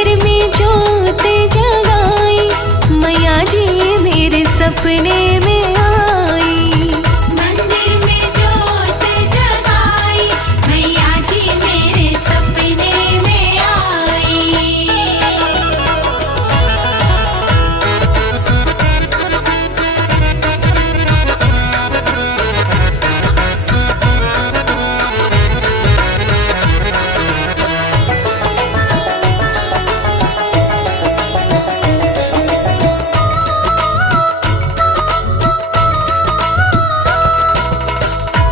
मंदिर में जोत जगाई, मैया जी मेरे सपने में आई। मंदिर में जोत जगाई, मैया जी मेरे सपने में आई।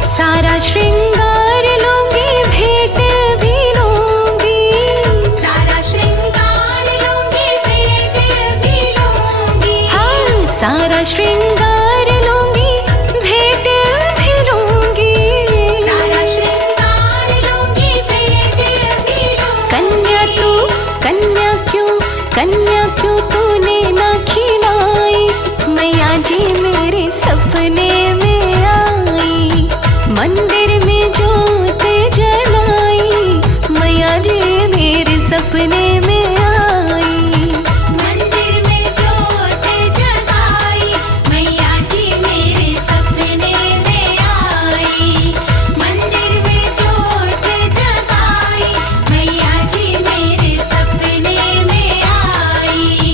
सारा श्रृंगार लूंगी, भेंट भी लूंगी, सारा श्रृंगार लूंगी, भेंट भी लूंगी। हाँ सारा श्रृंगार लूंगी, भेंट भी लूंगी। सारा श्रृंगार लूंगी, भेंट भी लूंगी। कन्या क्यों तूने ना खिलाई, मैया जी मेरे सपने में आई। मंदिर में जोत जलाई, मैया जी मेरे सपने में आई। मंदिर में जोत जगाई, मैया जी मेरे सपने में आई। मंदिर में जोत जगाई, मैया जी मेरे सपने में आई।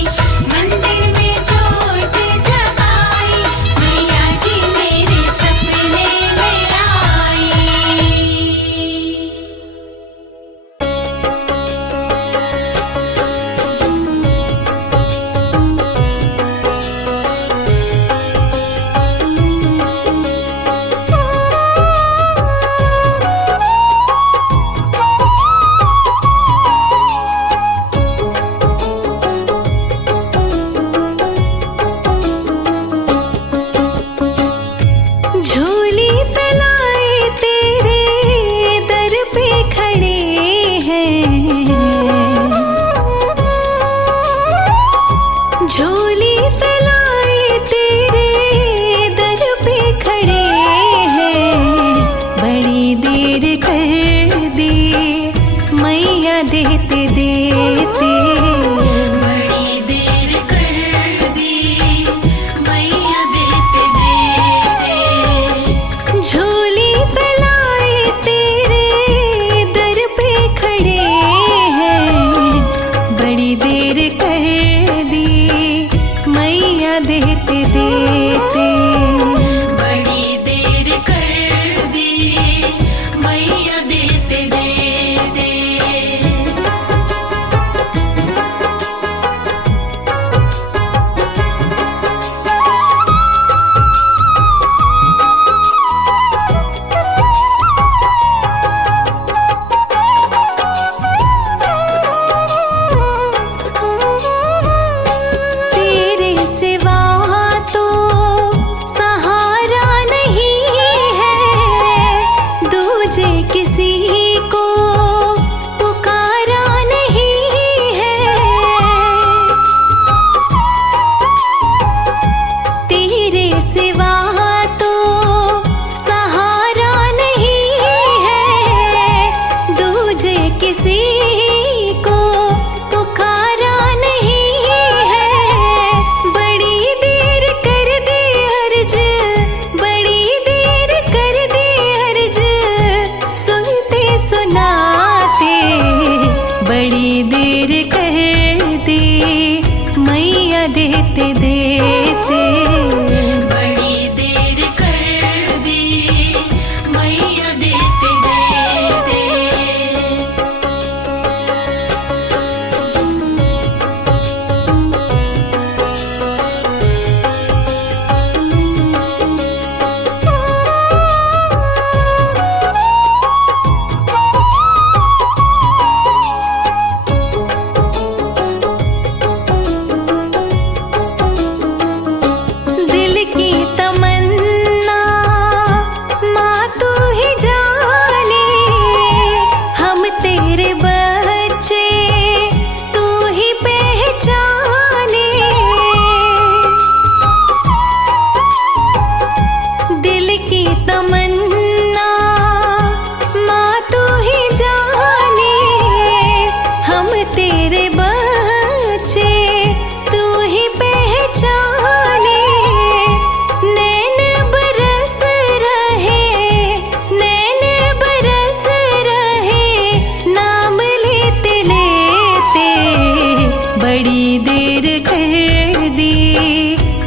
देर कर दी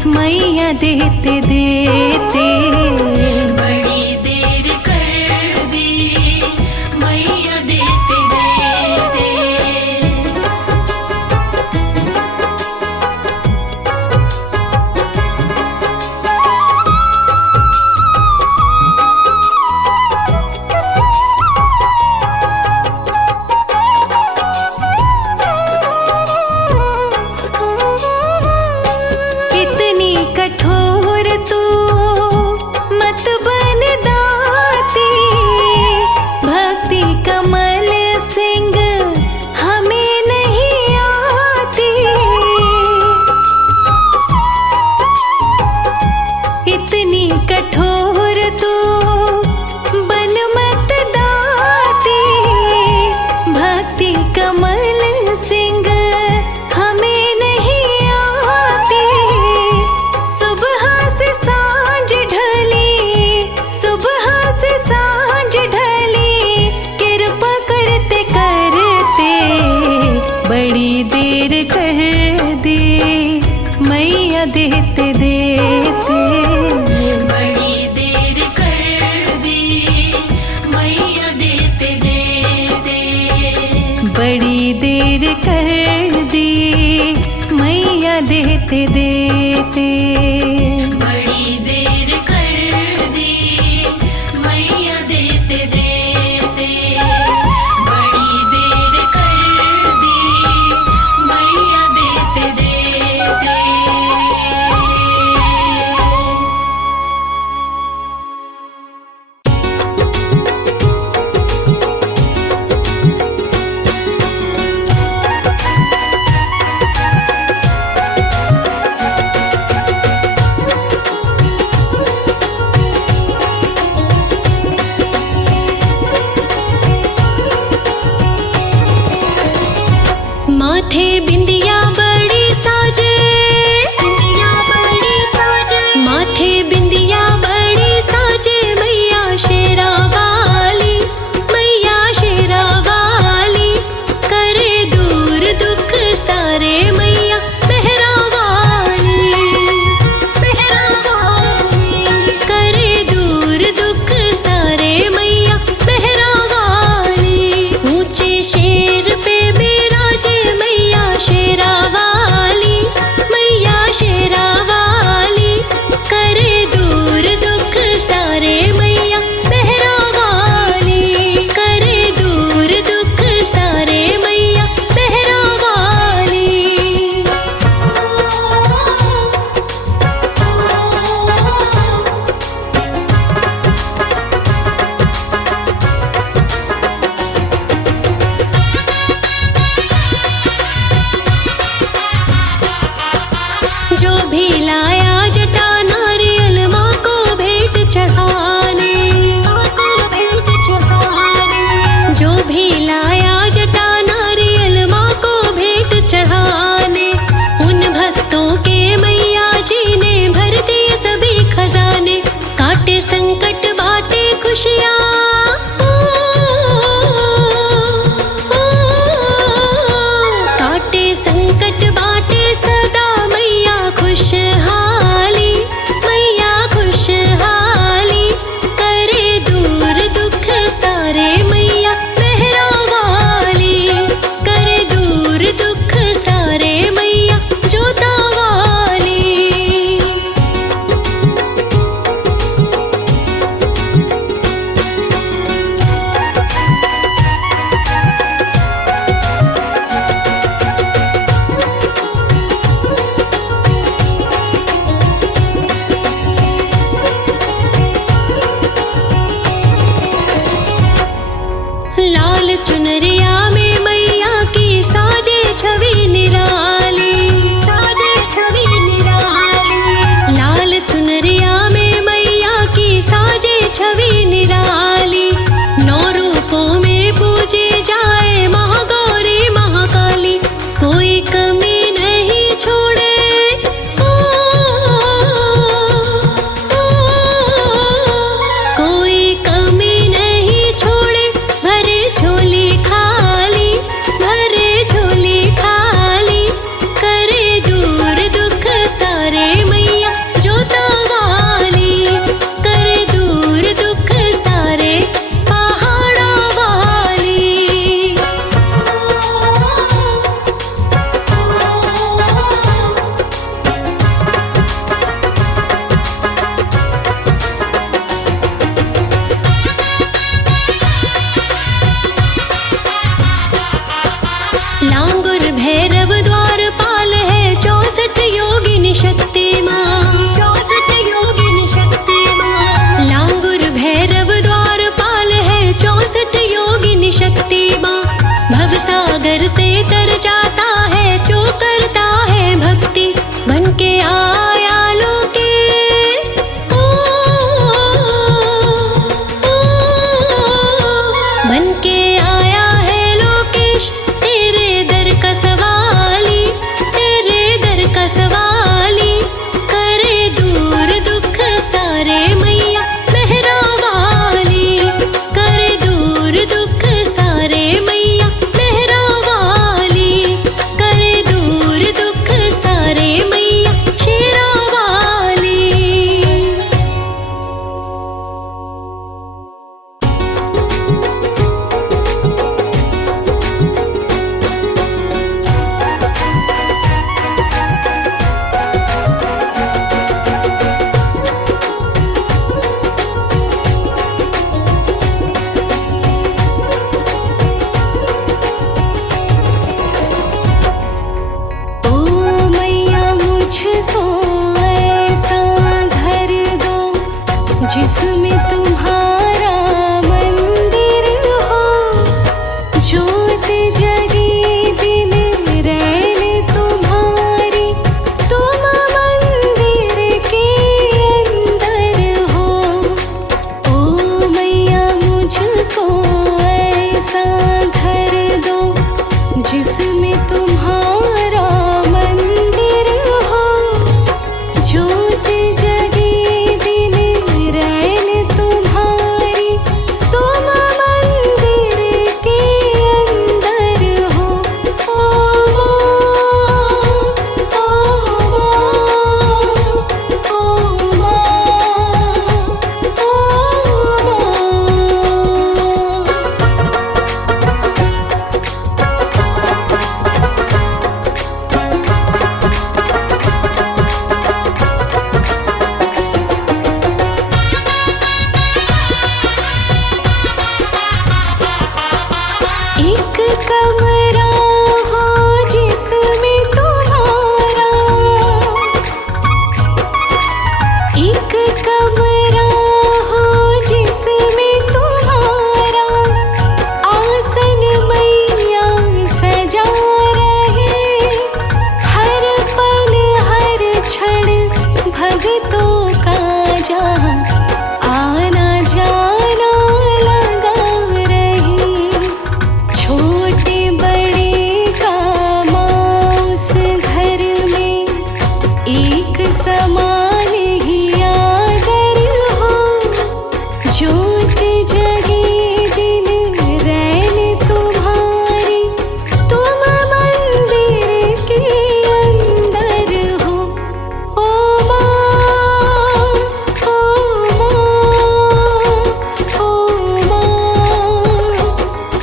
मैया देते देते। बड़ी देर कर दी मैया देते देते। इतनी कठोर तू मत बन दाती, भक्ति कमल सिंह हमें नहीं आती। इतनी कठोर तू बन मत दाती, भक्ति कमल सिंह हमें नहीं आती। सुबह से सांझ ढली, सुबह से सांझ ढली, कृपा करते करते बड़ी देर कर दी मैया देते देते। बड़ी देर कर दी मैया देते देते। बड़ी देर कर दी मैया देते देते। बड़ी देर कर दी मैया देते देते। बड़ी देर कर दी मैया देते देते। माथे बिंदिया बड़ी साजे, बिंदिया बड़ी साजे, माथे बिंदिया बड़ी साजे, मैया शेरा वाली, मैया शेरा वाली, करे दूर दुख सारे मैया मेहरा वाली, मेहरा वाली, करे दूर दुख सारे मैया मेहरा वाली। ऊंचे शेर पे बिराजे मैया शेरा वाली, मैया शेरा वाली, करे दूर दुख सारे मैया मेहरा वाली, करे दूर दुख सारे मैया मेहरा वाली। जो भी लाया जटा नारियल माँ को भेंट चढ़ाने, माँ को भेंट चढ़ाने। जो भी लाया जटा नारियल माँ को भेंट चढ़ाने, उन भक्तों के मैया जी ने भर दिए सभी खजाने। काटे संकट बाटे खुशियाँ, काटे संकट बाटे सदा मैया खुशहाली, मैया खुशहाली, करे दूर दुख सारे मैया मेहरा वाली, करे दूर दुख सारे मैया जोता वाली। तुम्हारा मंदिर हो, ज्योत जगी दिन रैन तुम्हारी, तुम मंदिर के अंदर हो। ओ मैया मुझको ऐसा घर दो जिसमें तुम्हारा मंदिर हो, ज्योत जगी दिन रैन तुम्हारी, तुम मंदिर के अंदर हो। ओ माँ, ओ एक कमरा हो जिसमें तुम्हारा, एक कमरा हो जिसमें तुम्हारा आसन मैया सजा रहे, हर पल हर क्षण भक्तों का जहाँ आना जाना लगा रही। छोटे बड़े का माँ उस घर में एक समान ही आदर हो, ज्योत जगी दिन रैन तुम्हारी, तुम मंदिर के अंदर हो। ओ माँ, ओ माँ, ओ माँ,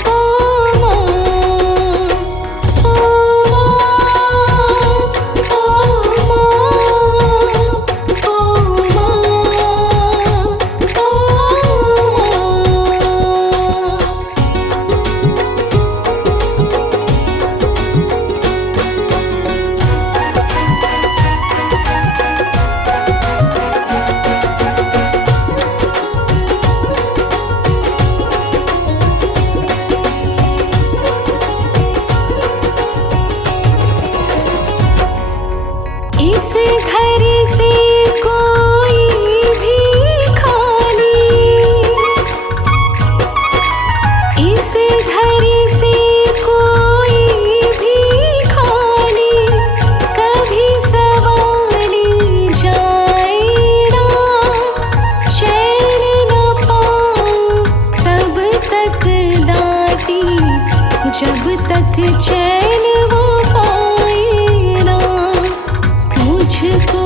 ओ माँ, इस घर से कोई भी खाली, इस घर से कोई भी खाली, कभी सवाली जाए ना, चैन न पाऊं तब तक दाती, जब तक चैन वो पाए ना। मुझको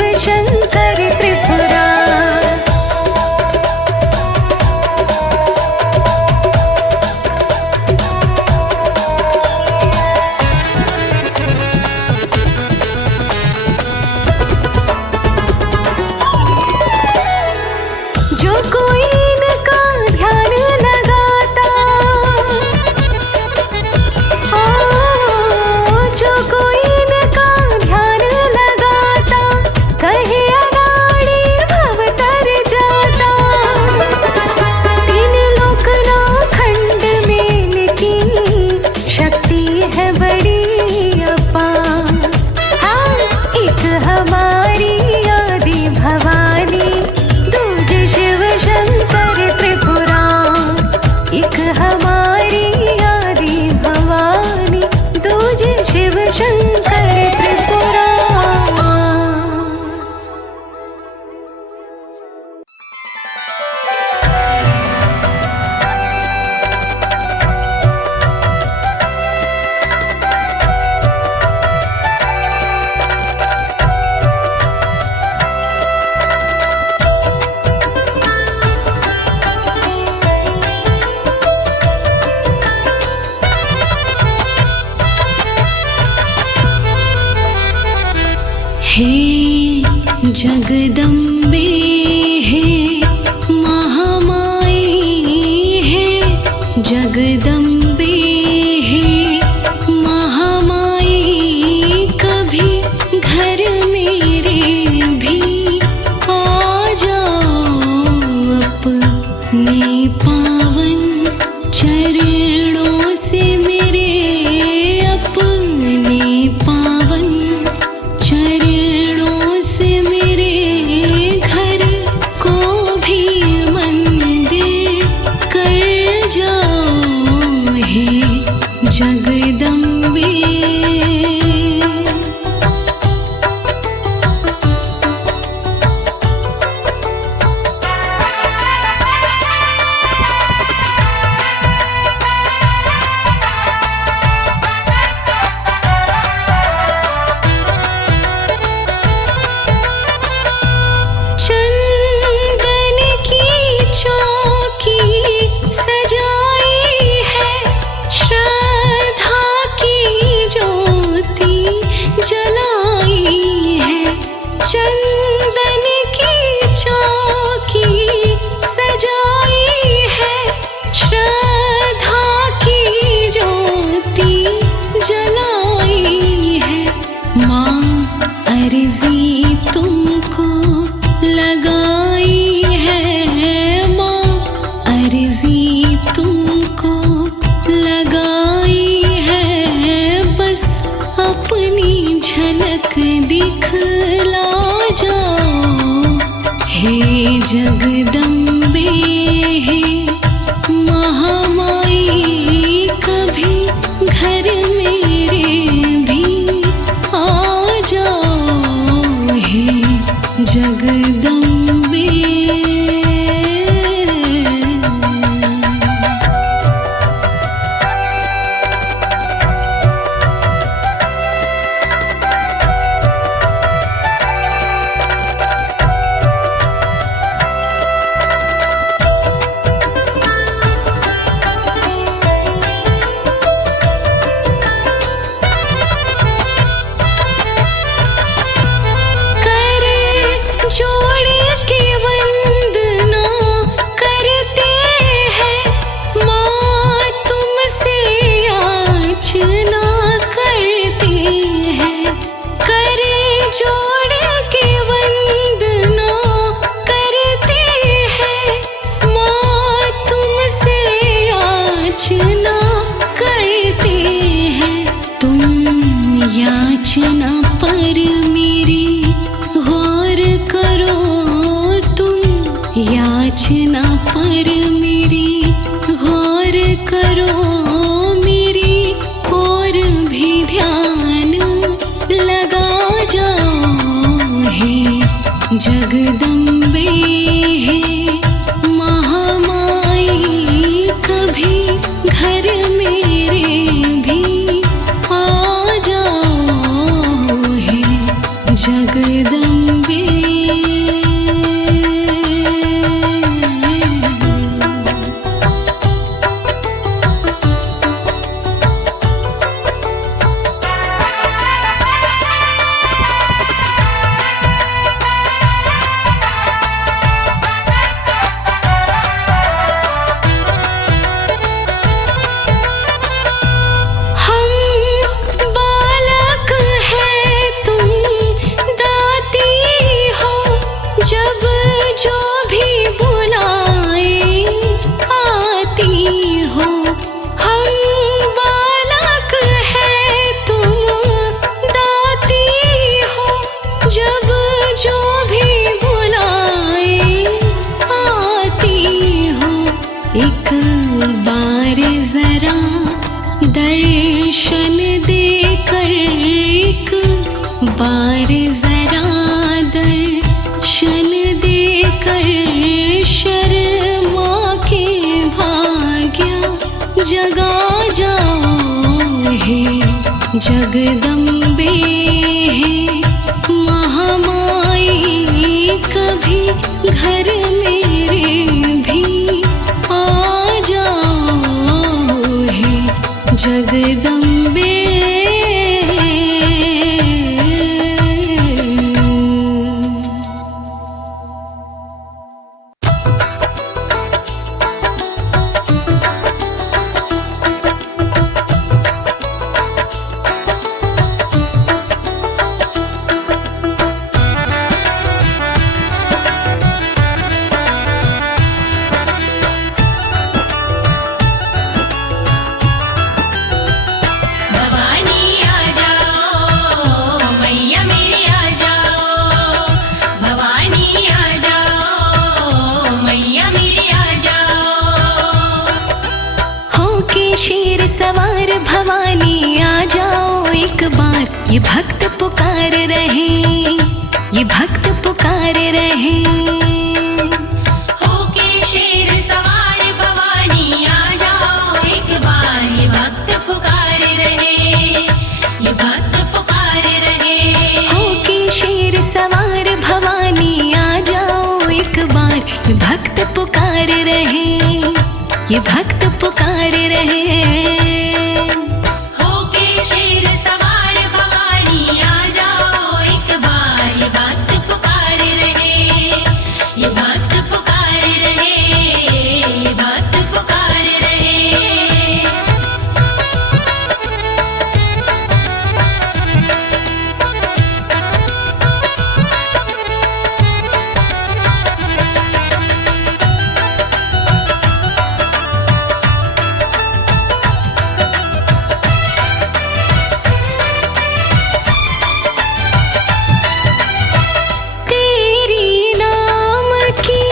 शिव शंकर त्रिपुरा। जो कोई इनका ध्यान लगाता, जो कोई इनका ध्यान लगाता, कहे अनाड़ी भव तर जाता। तीन लोक नौ खंड में इनकी शक्ति है बड़ी अपार। हाँ, एक हमारी आदि भवानी, दूजे शिव शंकर त्रिपुरा। एक हमारी आदि भवानी, दूजे शिव शंकर त्रिपुरा। हे जगदम्बे, हे महामाई, हे जगदम्बे, हे महामाई। कभी घर मेरे भी आ जाओ, अपने पावन चरणों से मेरे, अपने पावन चरणों से मेरे घर को भी मंदिर कर जाओ। हे जगदम्बे। चंदन की चौकी सजाई है, श्रद्धा की ज्योति जलाई है। चंदन की चौकी सजाई है, श्रद्धा की ज्योति जलाई है। माँ अर्जी तुमको लगाई है, माँ अर्जी तुमको लगाई है। बस अपनी झलक दिखला जाओ। हे जगदम्बे, हे महामाई। कभी घर मेरे भी आ जाओ। हे जगदम्बे। याचना पर मेरी गौर करो तुम, याचना पर मेरी गौर करो, मेरी और भी ध्यान लगा जाओ। हे जगदम्बे हे महामाई, कभी घर मेरे भी आ जाओ। हे जगदम्बे। जगा जाओ हे जगदम्बे हे महामाई, कभी घर मेरे भी आ जाओ हे जगदम्बे। भवानी आ जाओ मैया मेरी आ जाओ, भवानी आ जाओ मैया मेरी आ जाओ। होके शेर सवार भवानी आ जाओ एक बार, ये भक्त पुकार रहे, ये भक्त पुकार रहे। होके शेर सवार भवानी आ जाओ एक बार, ये भक्त पुकार रहे, ये भक्त पुकार रहे। होके शेर सवार भवानी आ जाओ एक बार, ये भक्त पुकार रहे, ये भक्त पुकार रहे। होके शेर सवार भवानी आ जाओ एक बार, ये भक्त पुकार रहे, ये भक्त पुकार रहे, ये भक्त पुकार रहे। तेरी नाम की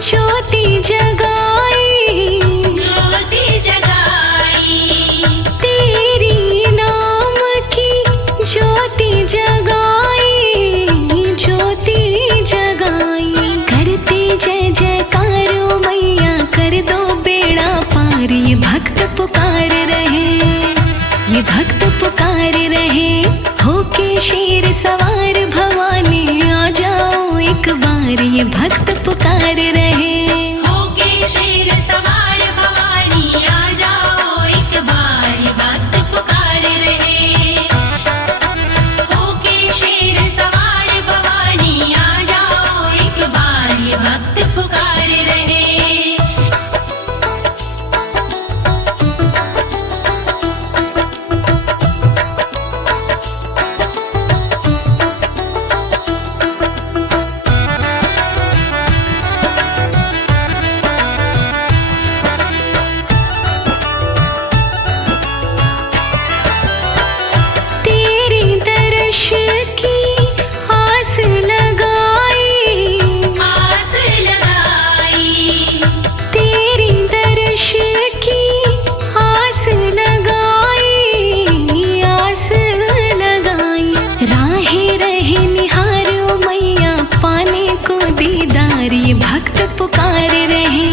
ज्योति जगाई, ज्योति जगाई, तेरी नाम की ज्योति जगाई, ज्योति जगाई। करते जय जयकारो मैया, कर दो बेड़ा पार, ये भक्त पुकार रहे, ये भक्त पुकार रहे। होके शेर सवार भवानी आ जाओ एक बार, ये भक्त पुकार रहे। होके शेर सवार भवानी आ जाओ एक बार, ये भक्त पुकार रहे। होके शेर सवार भवानी आ जाओ एक बार, ये भक्त पुकार रहे। तेरे दर्श की आस लगाई, आस लगाई, तेरी दर्श की आस लगाई, आस लगाई। राहें रहे निहारो मैया, पाने को दीदार, ये भक्त पुकार रहे,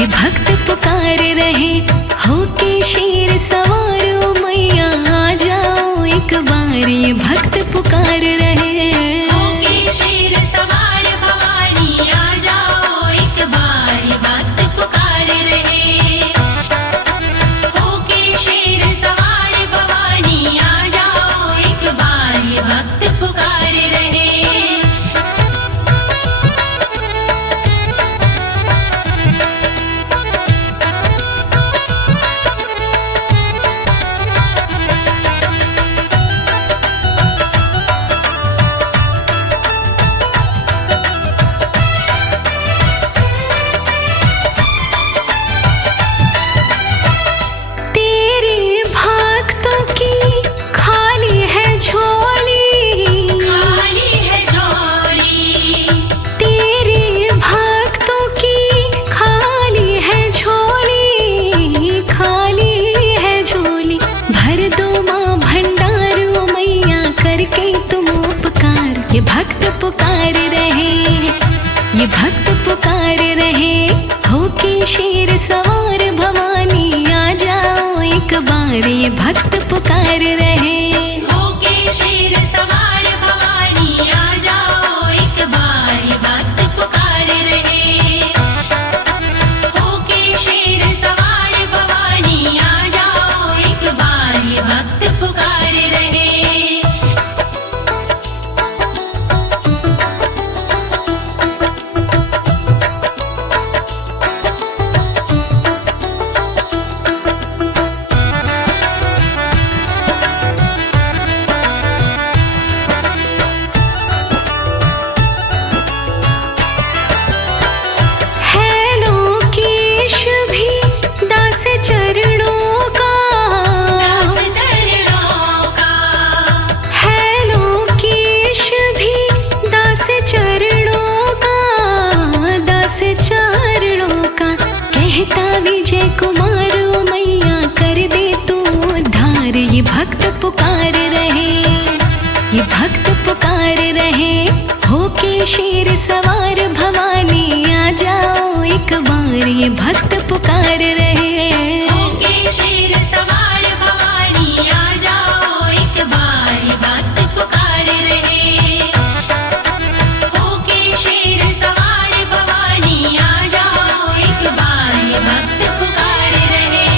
ये भक्त पुकार रहे। होके शेर सवारो मैया आ जाओ एक बार, ये भक्त पुकार रहे। होके शेर सवार भवानी आ जाओ एक बार, ये भक्त पुकार रहे। होके शेर सवार भवानी आ जाओ एक बार, ये भक्त पुकार रहे। ये भक्त पुकार रहे। होके शेर सवार भवानी आ जाओ एक बार ये भक्त पुकार रहे। होके शेर सवार भवानी आ जाओ एक बार ये भक्त पुकार रहे।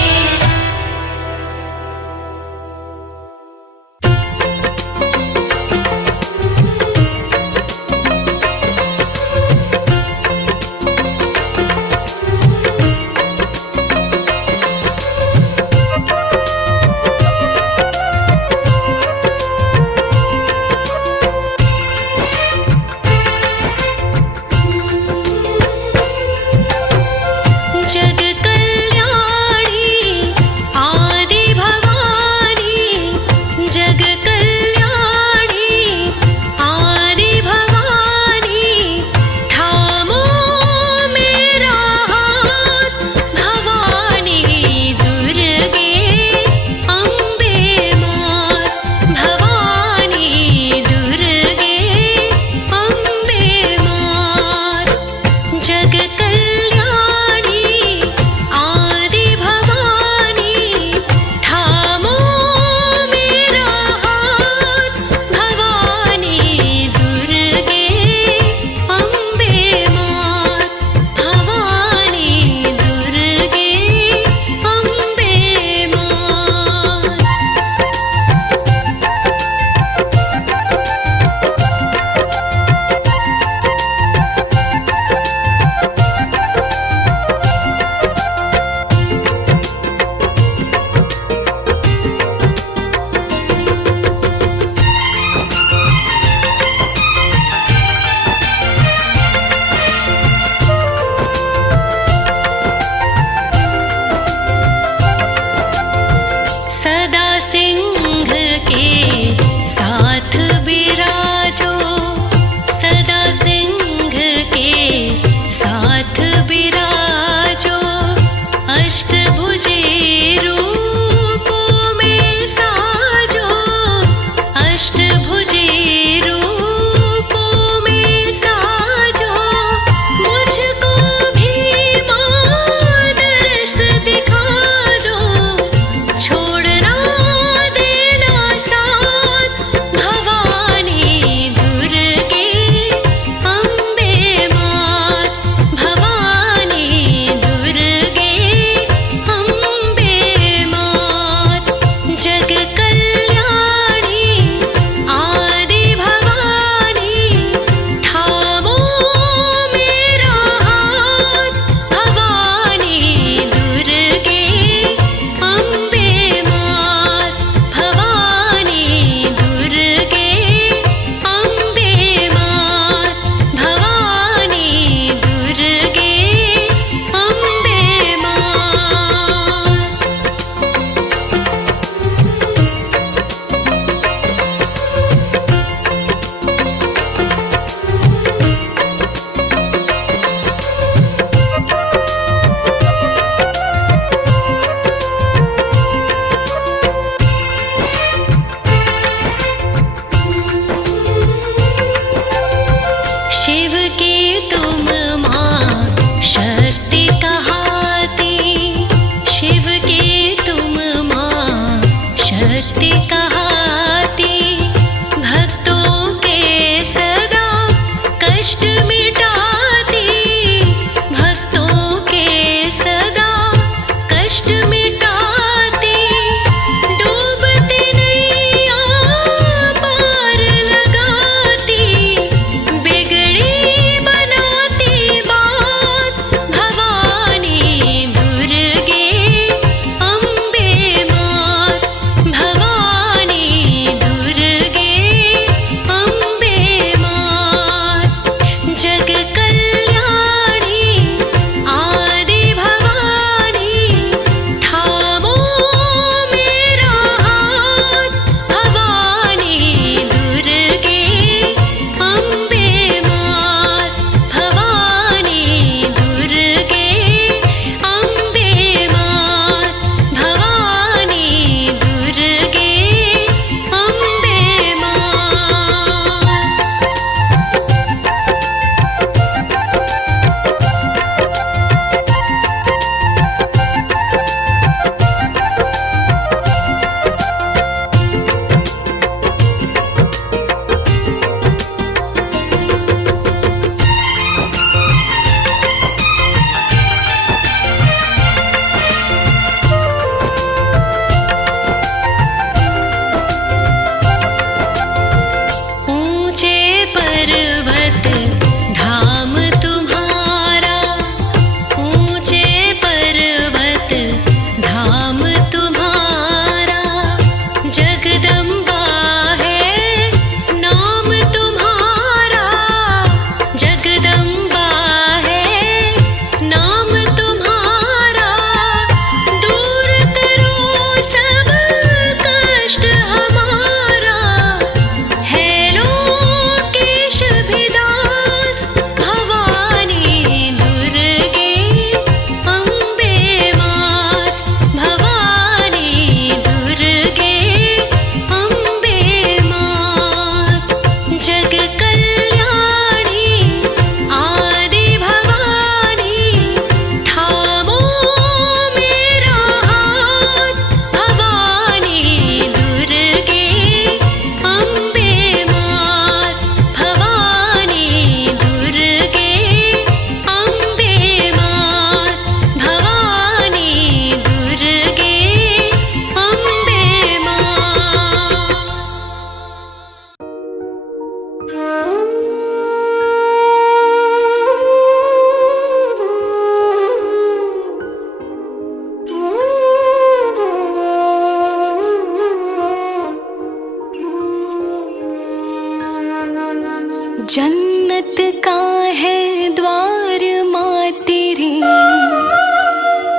जन्नत का है द्वार माँ तेरे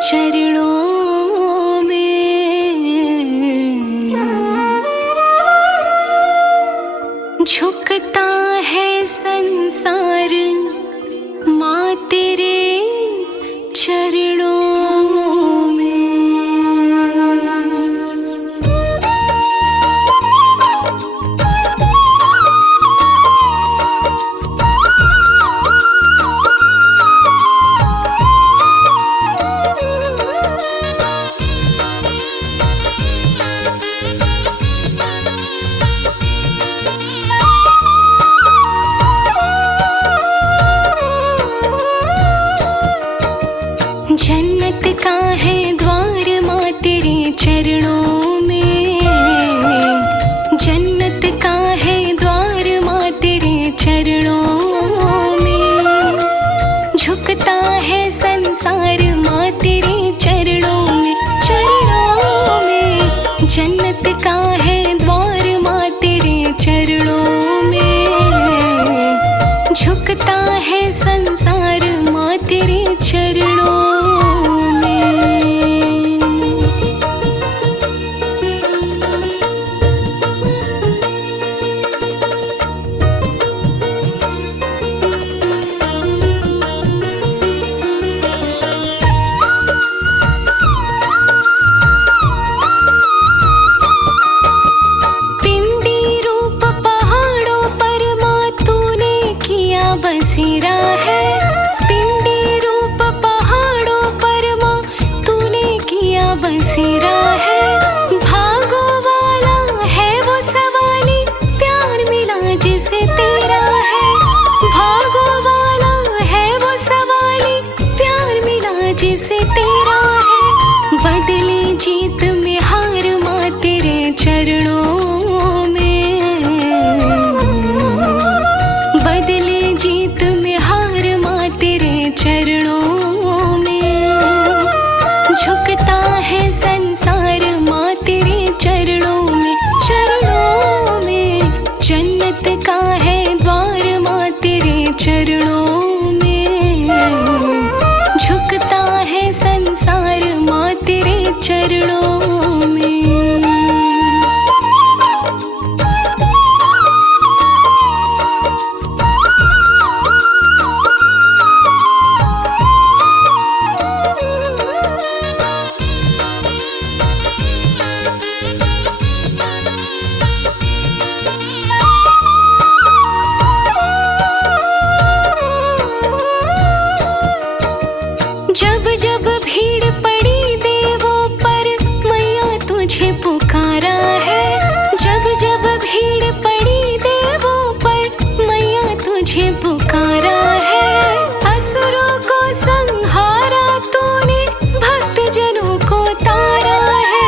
चरणों में, झुकता है संसार माँ तेरे चरणों में। जन्नत का है द्वार माँ तेरे चरणों में, जन्नत का है द्वार माँ तेरे चरणों में, झुकता है संसार माँ तेरे चरणों में, चरणों में। जन्नत का है द्वार माँ तेरे चरणों में, झुकता है संसार माँ तेरे चरणों में। पिंडी रूप पहाड़ों पर माँ तूने किया बसेरा है, पिंडी रूप पहाड़ों पर माँ तूने किया बसेरा है। भागो वाला है वो सवाली प्यार मिला जिसे तेरा है, भागो वाला है वो सवाली प्यार मिला जिसे तेरा है। बदले जीत में हार माँ तेरे चरणों में, बदले जीत में हार माँ तेरे चरणों में, झुकता है संसार माँ तेरे चरणों में, चरणों में। जन्नत का है द्वार माँ तेरे चरणों में, झुकता है संसार माँ तेरे चरणों में। जब जब भीड़ पड़ी देवों पर मैया तुझे पुकारा है, जब जब भीड़ पड़ी देवों पर मैया तुझे पुकारा है। असुरों को संहारा तूने भक्त जनों को तारा है,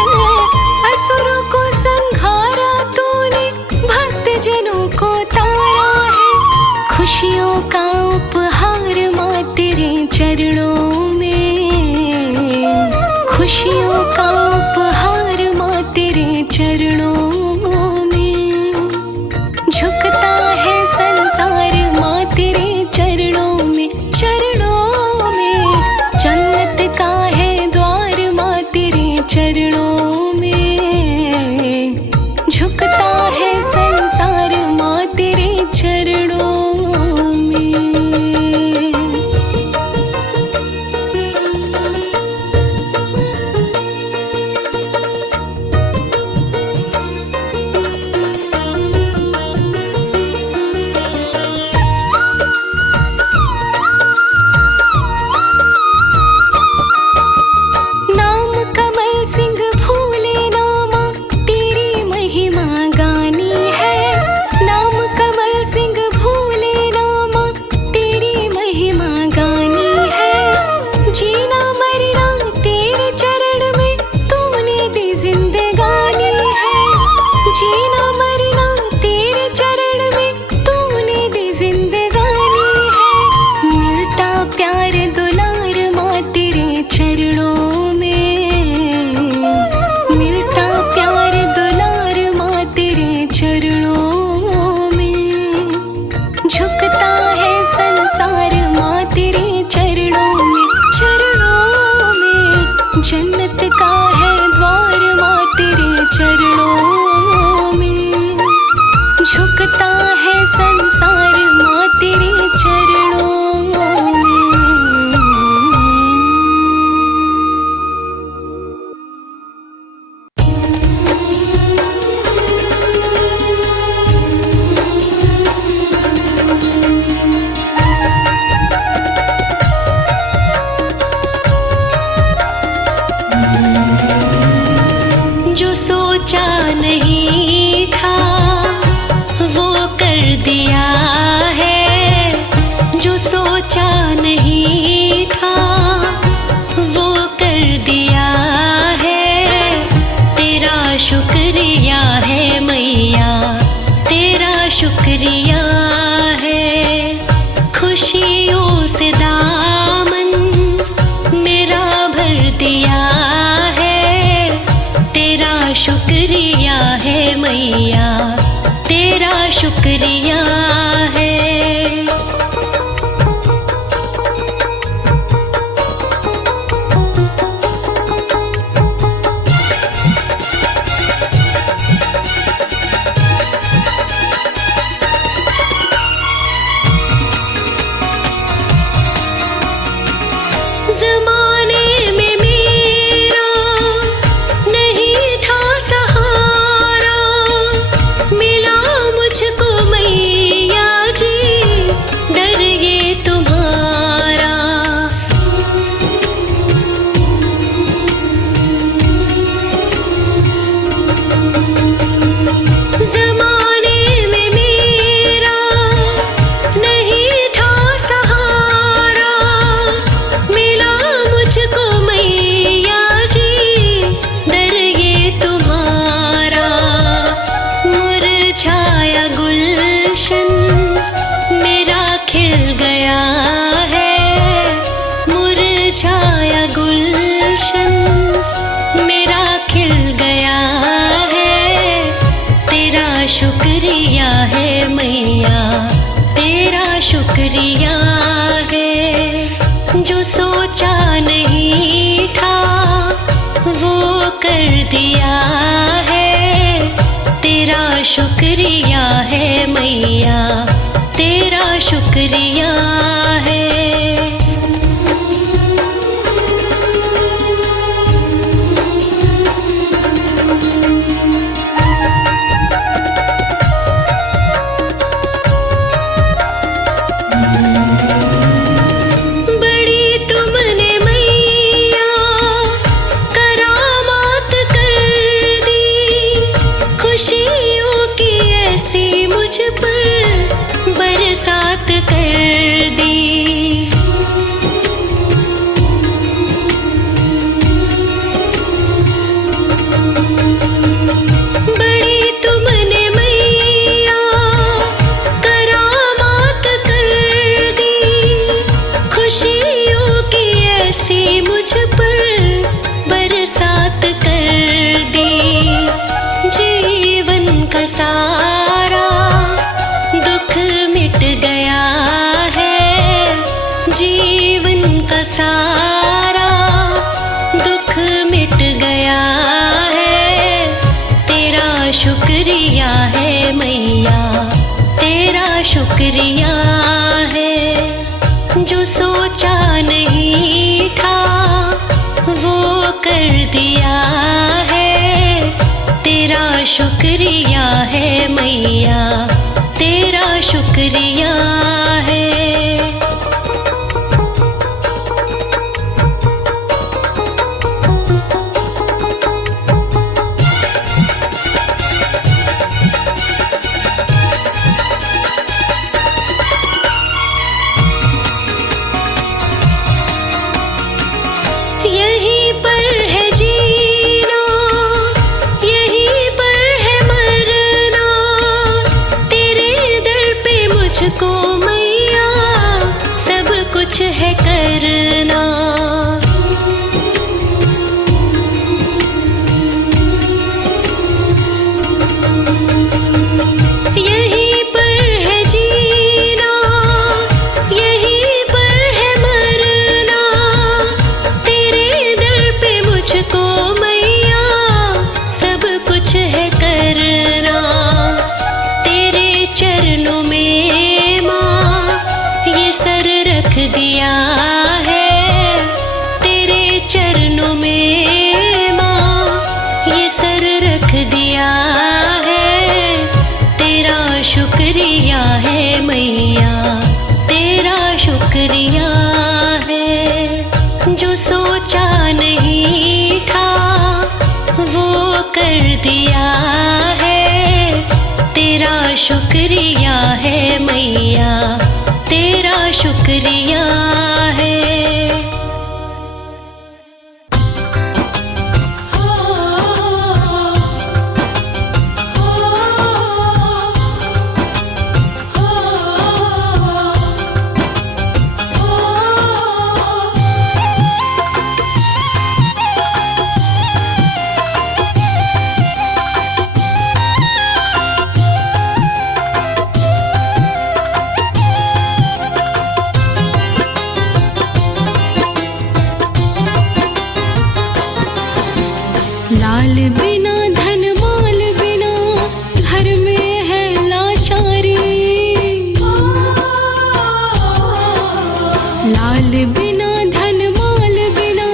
असुरों को संहारा तूने भक्त जनों को तारा है। खुशियों का उपहार माँ तेरे चरणों में, खुशियों का उपहार माँ तेरे चरणों में, झुकता है संसार माँ तेरे चरणों में, चरणों में। जन्नत का है द्वार माँ तेरे चरणों में, झुकता है संसार माँ तेरे चरणों में। संसार माँ तेरे चरणों में, जन्नत का है द्वार माँ तेरे चरणों में। झुकता है संसार माँ तेरे चरणों में। जो सोचा नहीं था वो कर दिया है, जो सोचा नहीं था वो कर दिया है। तेरा शुक्रिया है मैया, तेरा शुक्रिया है। खुशियों से दामन मेरा भर दिया है। तेरा शुक्रिया है मैया, तेरा शुक्रिया है। ज़माने में मेरा नहीं था सहारा, मिला मुझको मैया जी डर ये तुम्हारा। ज़माने में मेरा नहीं था सहारा, मिला मुझको मैया जी डर ये तुम्हारा। मुरझाया गुलशन मेरा खिल गया है, मुरझाया गुलशन मेरा खिल गया है। तेरा शुक्रिया है मैया, तेरा शुक्रिया है। जो सोचा नहीं था वो कर दिया है। तेरा शुक्रिया है मैया, तेरा शुक्रिया है। बड़ी तुमने मैया करामात कर दी, खुशियों की ऐसी मुझ पर बरसात कर दी। बड़ी तुमने मैया करामात कर दी, खुशियों की ऐसी मुझ पर बरसात कर दी। जीवन का सारा दुख मिट गया है, जीवन का सारा दुख मिट गया है। तेरा शुक्रिया है मैया, तेरा शुक्रिया है। जो सोचा नहीं था वो कर दिया है। तेरा शुक्रिया है मैया, तेरा शुक्रिया है। यहीं पर है जीना, यहीं पर है मरना। तेरे दर पे मुझको मैं दिया है तेरे चरणों में माँ, ये सर रख दिया है, तेरा शुक्रिया है मैया, तेरा शुक्रिया है। जो सोचा नहीं था वो कर दिया है, तेरा शुक्रिया है मैया, तेरा शुक्रिया है। लाल बिना धन माल बिना घर में है लाचारी, लाल बिना धन माल बिना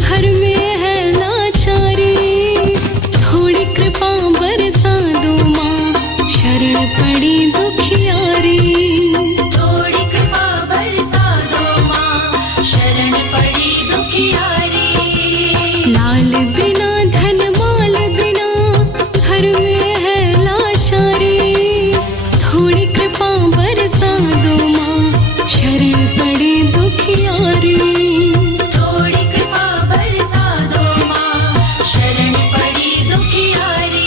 घर में है लाचारी। थोड़ी कृपा बरसा दो माँ, शरण पड़ी दुखियारी। थोड़ी कृपा बरसा दो माँ, शरण पड़ी दुखियारी। लाल बिना धन माल बिना घर में है लाचारी। थोड़ी कृपा बरसा दो माँ, शरण पड़ी दुखियारी। थोड़ी कृपा बरसा दो माँ, शरण पड़ी दुखियारी।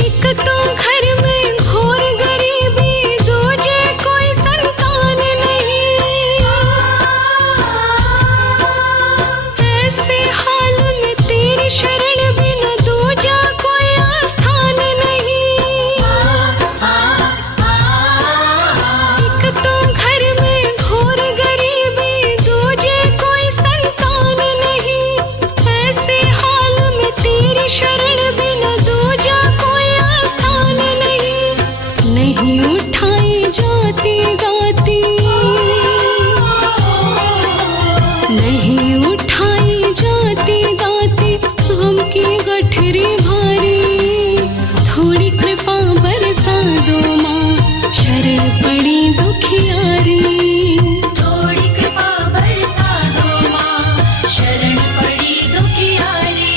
एक तो घर में घोर गरीबी, दूजे कोई संतान नहीं। ऐसे हाल में तेरी शरण बिना दूजा कोई आस्थान नहीं। एक तो घर में घोर गरीबी, दूजे कोई संतान नहीं। ऐसे हाल में तेरी शरण बिना दूजा कोई आस्थान नहीं। नहीं उठाई जाती गाती, नहीं उठाई जाती गाती गम की गठरी भारी। थोड़ी कृपा बरसा दो माँ, शरण पड़ी दुखियारी। थोड़ी कृपा बरसा दो माँ, शरण पड़ी दुखियारी।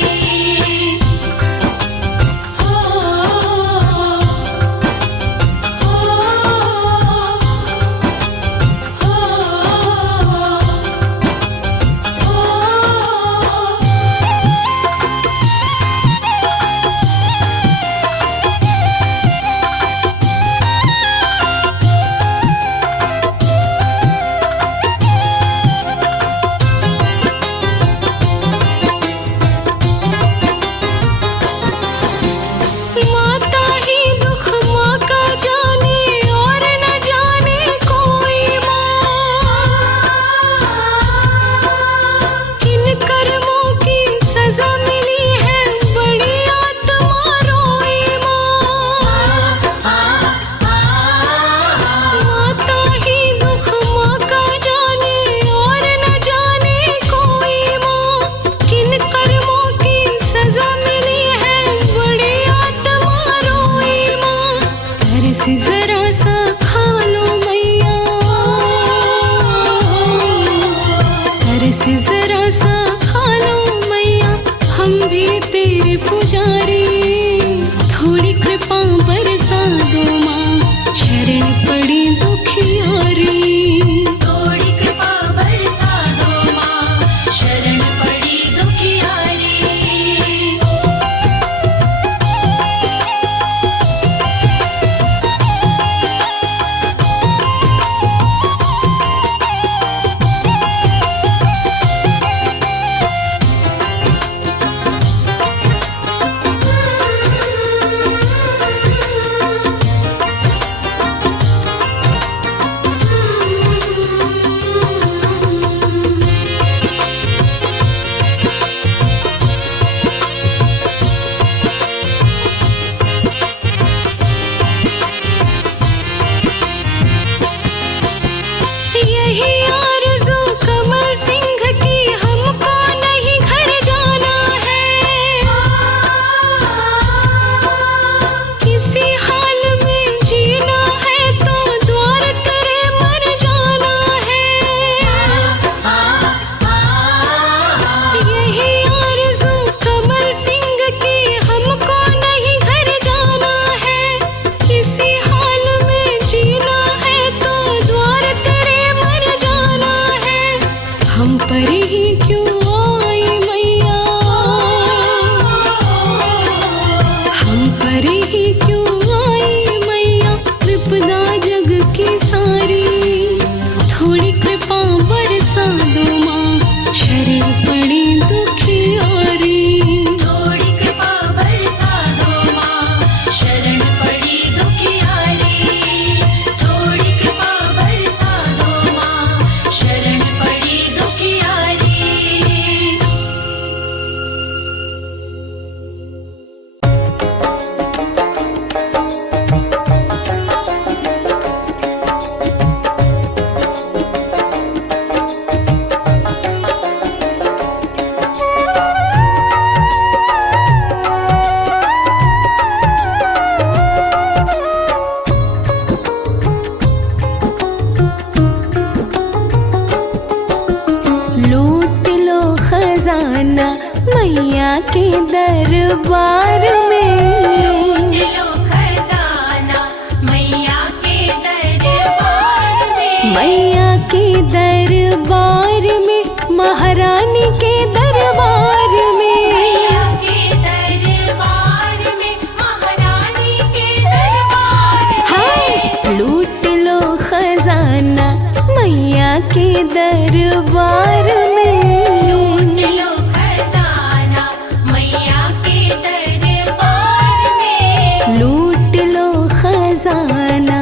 माता ही दुख माँ का जाने और न जाने कोई माँ। किन कर्मों की सजा मिली है, बड़ी आत्मा रोई माँ। माता ही दुख माँ का जाने और न जाने कोई माँ। किन कर्मों की सजा मिली है, बड़ी आत्मा रोई माँ। तरस जरा सा खा लो मैया, तरस जरा सा खा लो मैया, हम भी तेरे पुजारी। थोड़ी कृपा बरसा दो माँ, शरण पड़ी दुखियारी। थोड़ी कृपा बरसा दो माँ, शरण पड़ी दुखियारी। के दरबार में। लो खजाना मैया के दरबार में। मैया के दरबार में, महारानी के दरबार में। मैया के दरबार में, महारानी के दरबार में। हाँ, लूट लो खजाना मैया के दरबार में। लो खजाना मैया के दरबार में। लूट लो खजाना।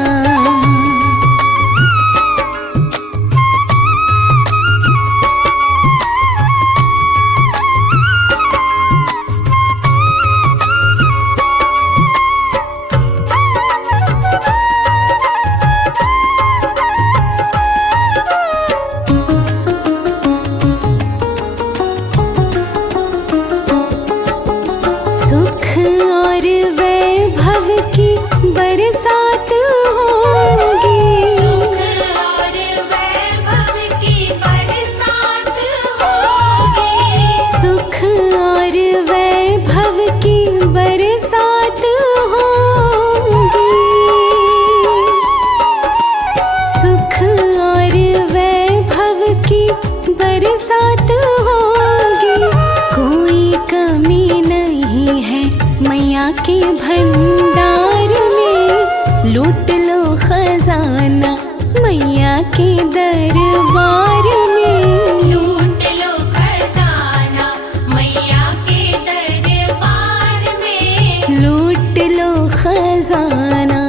सुख और वैभव की बरसात होगी। सुख और वैभव की बरसात होगी। सुख और वैभव की बरसात होगी। सुख और वैभव की बरसात होगी। कोई कमी नहीं है मैया के भंडार में। लूट लो खजाना मैया के दरबार में। लूट लो खजाना मैया के दरबार में। लूट लो खजाना।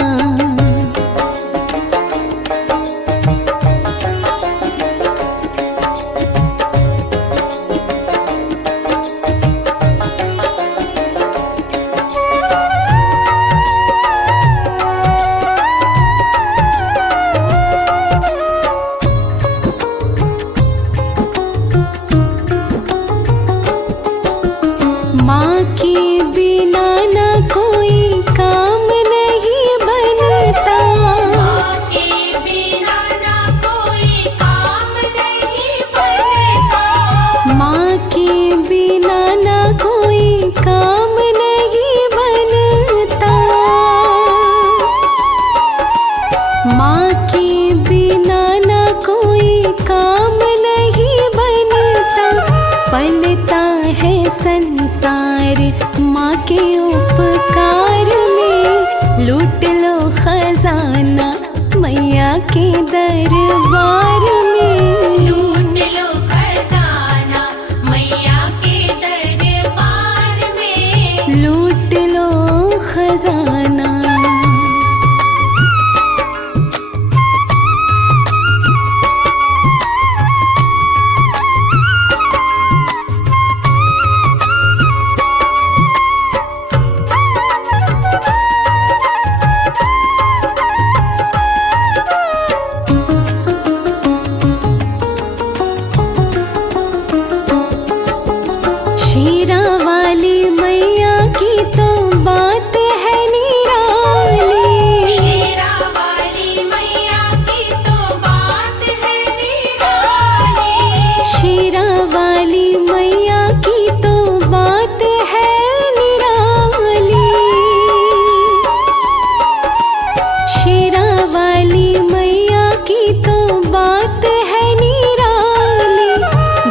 माँ के बिना ना कोई काम नहीं बनता। माँ के बिना ना कोई काम नहीं बनता। माँ के बिना ना कोई काम नहीं बनता। माँ के बिना ना कोई काम नहीं बनता। पलता है संसार माँ के उपकार में। लूट लो खजाना मैया के दरबार में। लूट लो खजाना मैया के दरबार में। लूट लो खजाना। शीरा वाली मैया की तो बात है निराली। शेरा वाली मैया की तो बात है निराली। शीरा वाली मैया की तो बात है निराली। शीरा वाली मैया की तो बात है निराली।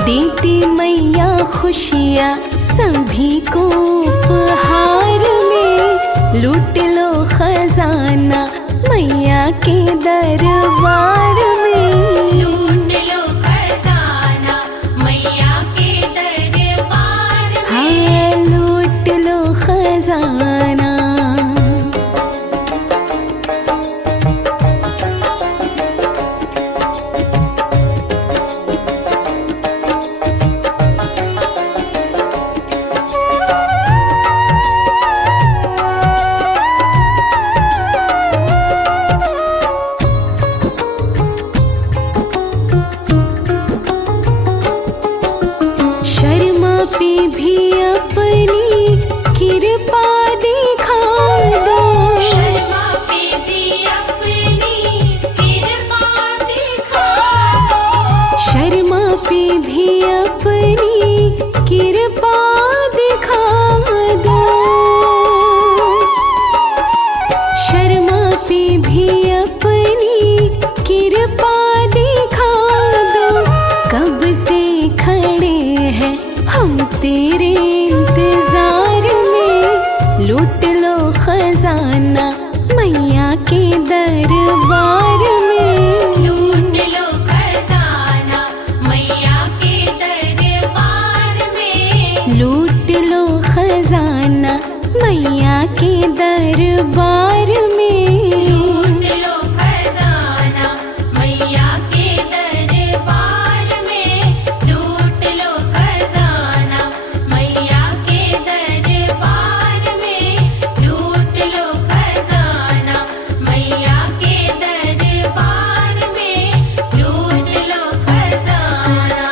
देती मैया खुशियाँ सभी को उपहार में। लूट लो खजाना मैया के दरबार में। लूट लो खजाना मैया के दरबार में। हाँ, लूट लो खजाना। के दरबार में। लूट लो खजाना मैया के दरबार में, लूट लो खजाना मैया के दरबार में, लूट लो खजाना मैया के दरबार में, लूट लो खजाना।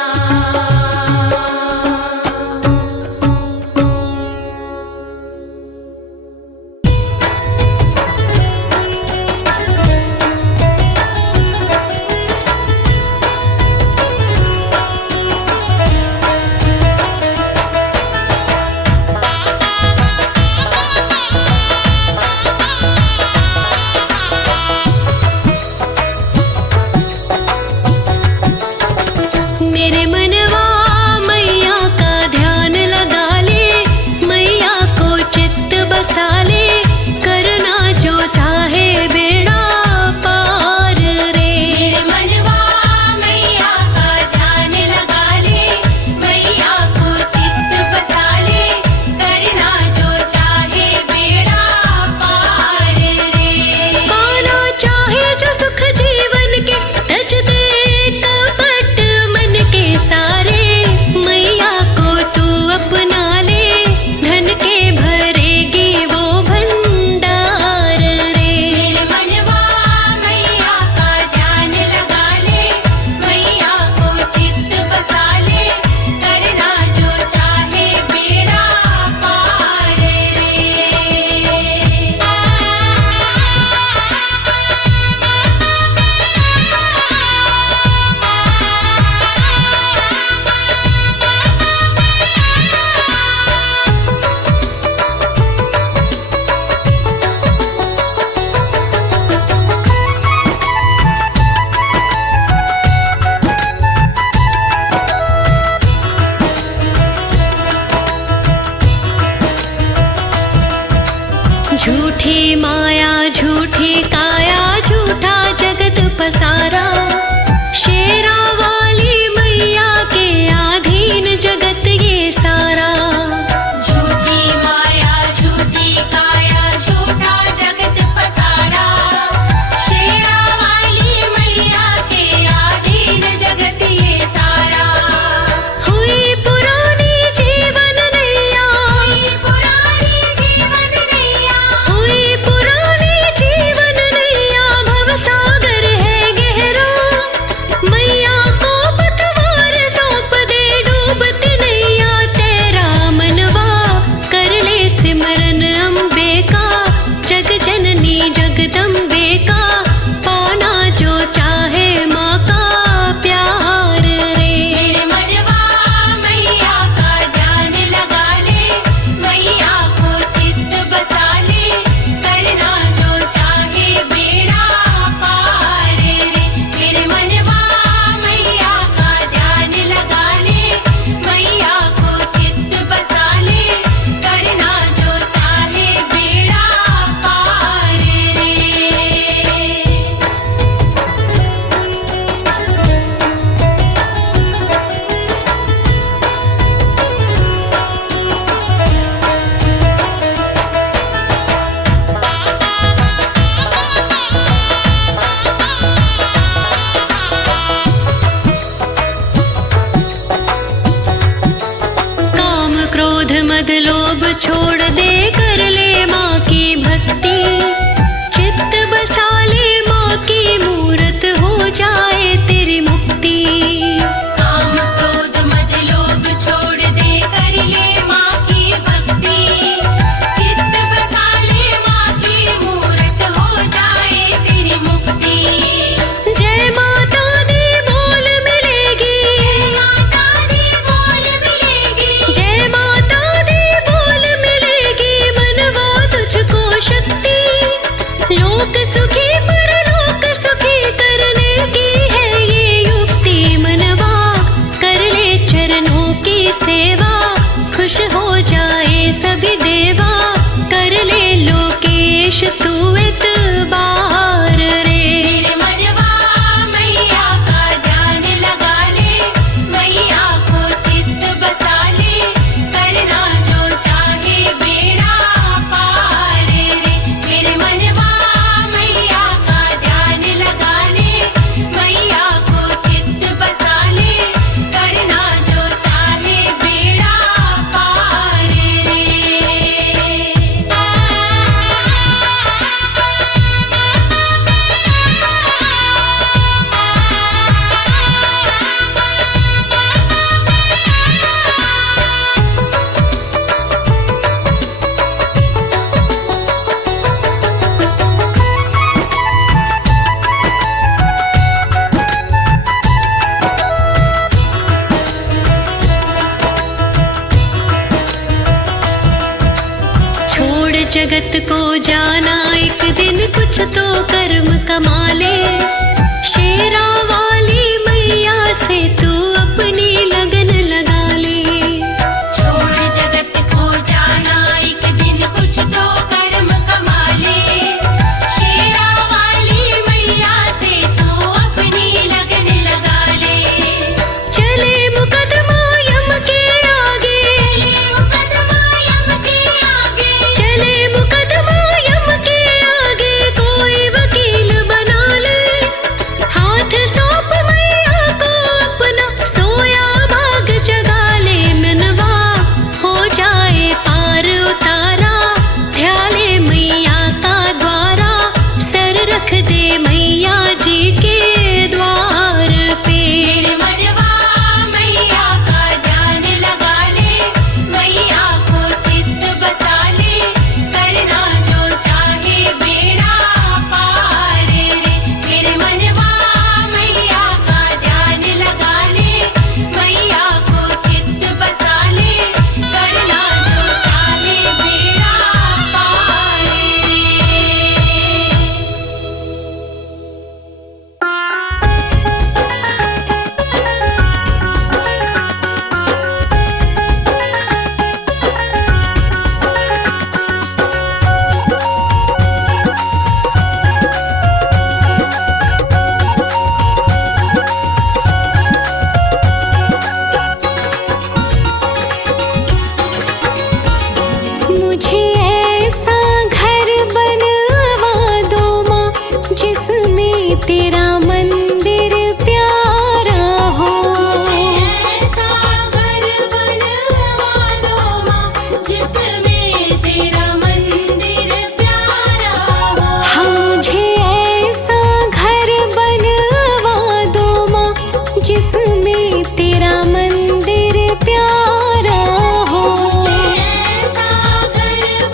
मेरे मनवा मैया का ध्यान लगा ले, मैया को चित्त बसा ले, करना जो चाहे बेड़ा पार रे। मेरे मनवा मैया का ध्यान लगा ले, मैया को चित्त बसा ले, करना जो चाहे बेड़ा पार रे। पाना चाहे जो सुख जीवन के, तज दे कपट मन के सारे, मैया को तू अपना ले, धन के भरेगी वो भंडार रे। मेरे मनवा मैया का ध्यान लगा ले, मैया को चित्त बसा ले, करना जो चाहे बेड़ा पार रे। झूठी माया झूठी काया झूठा जगत पसारा, शेरा वाली मैया के आधीन जगत ये सारा। झूठी माया झूठी काया झूठा जगत पसारा, शेरा वाली मैया के आधीन जगत ये सारा। हुई पुरानी जीवन नैया, हुई पुरानी जीवन नैया, हुई पुरानी जीवन नैया, जगत को जाना एक दिन कुछ तो कर्म कमा ले। शेरा वाली मैया से तू अपनी लगन लगा ले। छोड़ जगत को जाना एक दिन कुछ तो कर्म कमा ले। शेरा वाली मैया से तू अपनी लगन लगा ले। चले मुकदमा यम के आगे, चले मुकदमा यम के आगे, चले मुकदमा यम के आगे, कोई वकील बना ले। हाथ सौंप मैया को अपना, सोया भाग जगा ले। मनवा हो जाए पार उतारा, ध्याले मैया का द्वारा, सर रख दे मैया जी के द्वार पे। तेरे मनवा मैया का ध्यान लगा ले। मैया को चित्त बसा ले। करना जो चाहे बेड़ा पार रे। तेरे मनवा मैया का ध्यान लगा ले। मैया को चित्त बसा ले। करना जो चाहे बेड़ा पार रे। मुझे ऐसा घर बनवा दो माँ, जिसमें तेरा मंदिर प्यारा हो। ऐसा घर बनवा दो माँ, जिसमें तेरा मंदिर प्यारा हो। हाँ, मुझे ऐसा घर बनवा दो माँ, जिसमें तेरा मंदिर प्यारा हो। ऐसा घर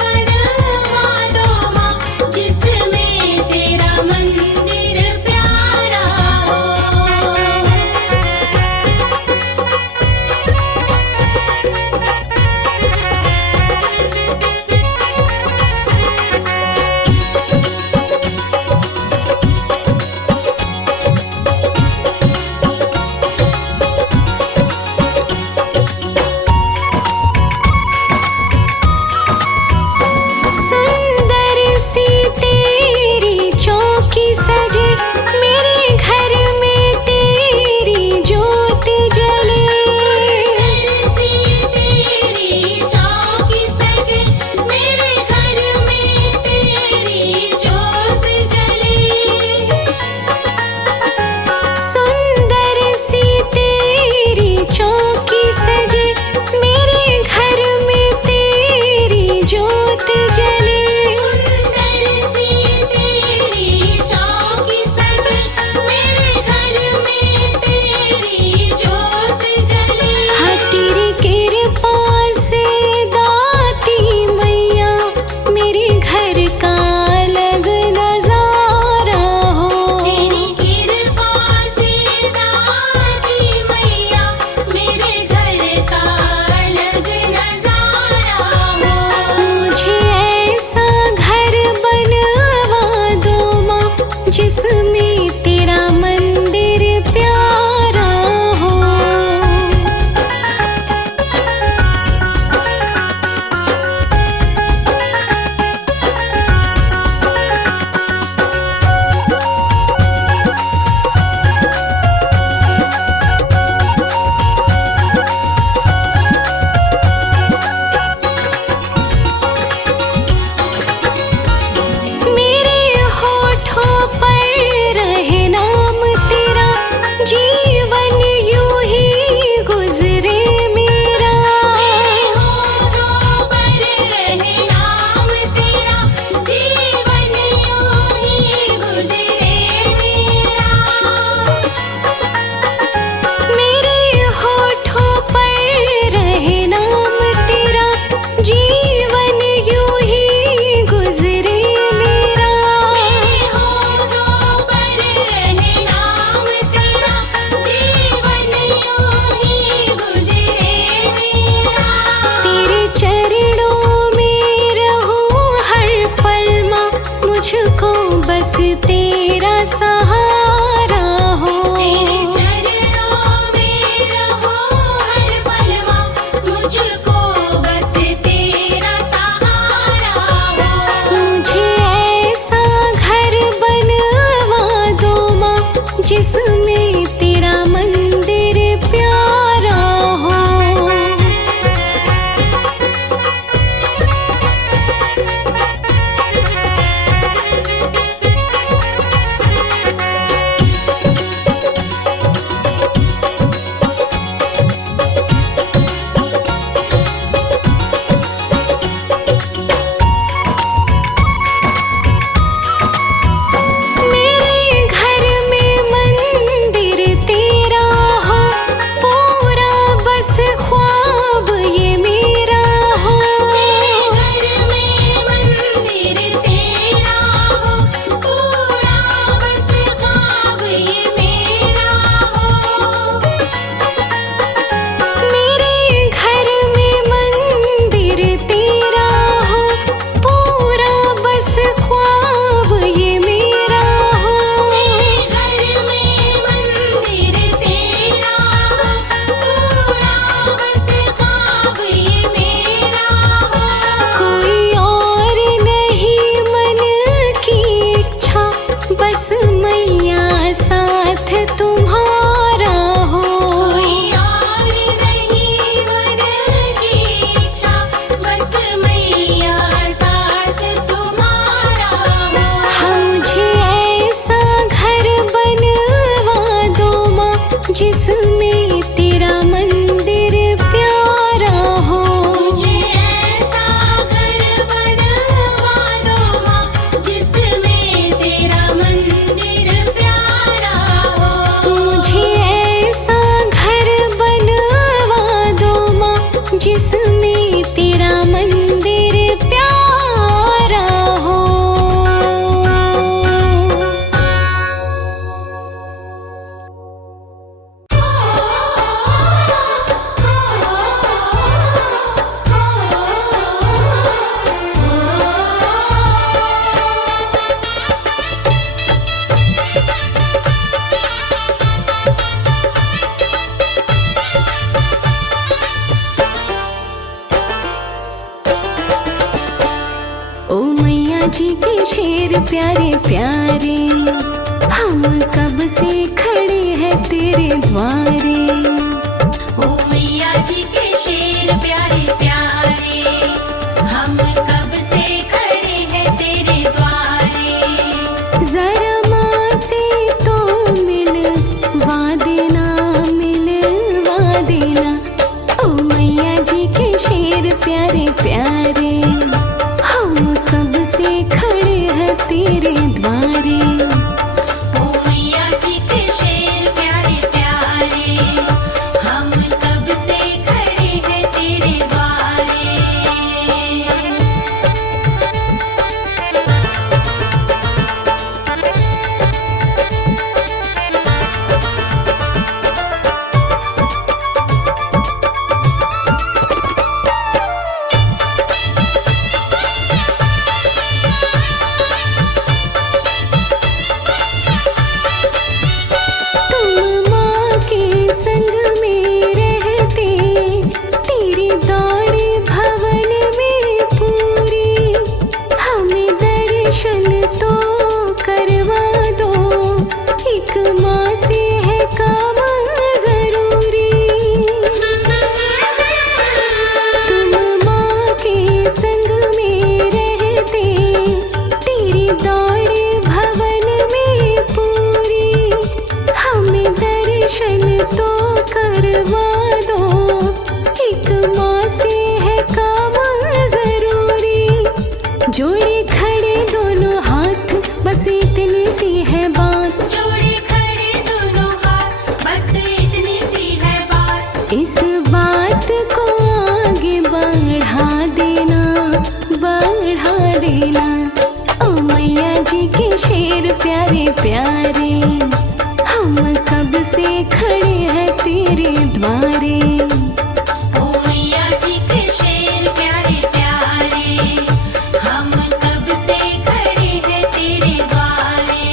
जी के शेर प्यारे प्यारे, हम कब से खड़े हैं तेरे द्वारे। ओ मैया जी के शेर प्यारे प्यारे, हम कब से खड़े हैं तेरे द्वारे। जरा माँ से तो मिलवा देना, मिलवा देना। ओ मैया जी के शेर प्यारे प्यारे, हम कब से खड़े हैं तेरे द्वारे। ओ मैया जी के शेर प्यारे प्यारे, हम कब से खड़े हैं तेरे द्वारे। तुम माँ के संग में रहते, तेरी दौड़ भवन में पूरी। हमें दर्शन तो करवा दो, एक माँ से है काम जरूरी। तुम माँ के संग में रहते, तेरी दौड़ भवन में पूरी। हमें दर्शन तो करवा दो, एक माँ से है काम जरूरी। जोड़े खड़े दोनों हाथ, बस इतनी सी है बात। जोड़े खड़े दोनों हाथ, बस इतनी सी है बात। इस बात को आगे बढ़ा देना, बढ़ा देना। ओ मैया जी के शेर प्यारे प्यारे, हम कब से खड़े हैं तेरे द्वारे। ओ मैया जी के शेर प्यारे प्यारे, हम कब से खड़े हैं तेरे द्वारे।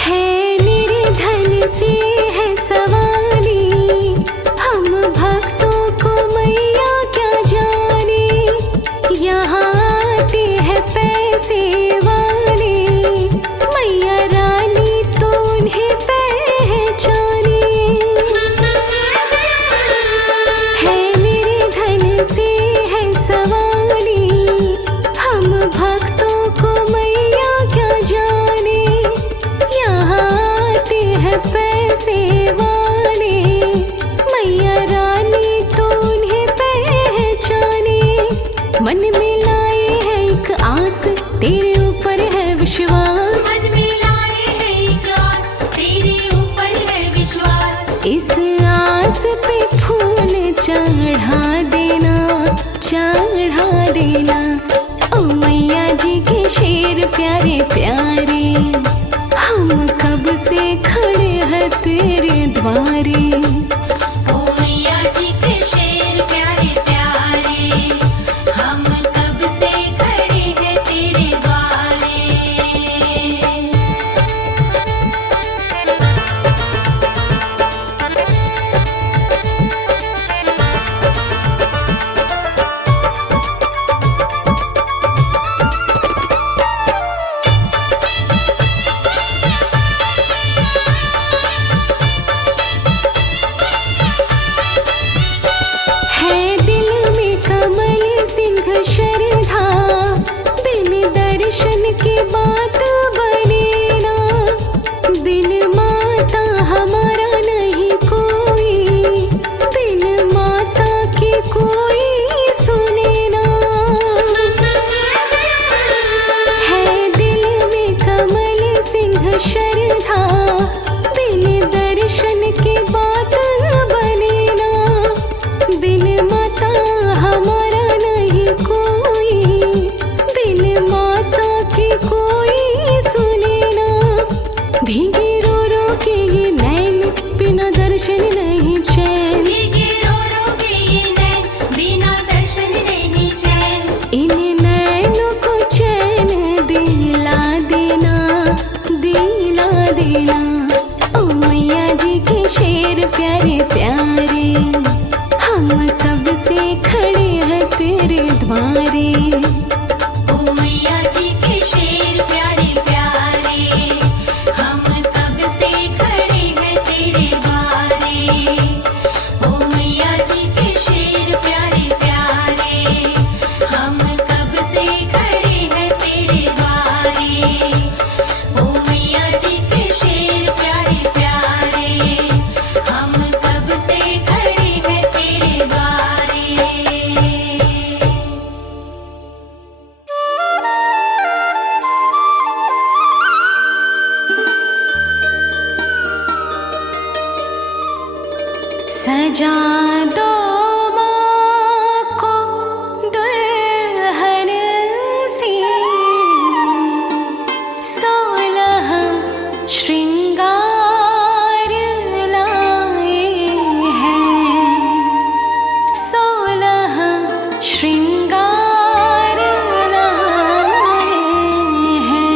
है निर्धन से है सवाली, हम भक्तों को मैया क्या जाने। यहाँ आते हैं पैसे वाले, मैया रानी तो उन्हें पहचाने। है निर्धन से है सवाली, हम भक्तों को मैया क्या जाने। यहाँ आते हैं पैसे वाले, मैया रानी तो उन्हें पहचाने। मन में लाए है एक आस, तेरे ऊपर है विश्वास। मन में लाए हैं एक आस, तेरे ऊपर है विश्वास। इस आस पे फूल चढ़ा देना, चढ़ा देना। ओ मैया जी के शेर प्यारे प्यारे, हम कब से खड़े हैं तेरे द्वारे। ओ मैया जी के शेर प्यारे प्यारे, हम कब से खड़े हैं तेरे द्वारे। भीगे रो रो के ये नैन, बिना दर्शन नहीं सजा दो माँ को दुल्हन सी, 16 श्रृंगार लाए हैं, 16 श्रृंगार लाए हैं।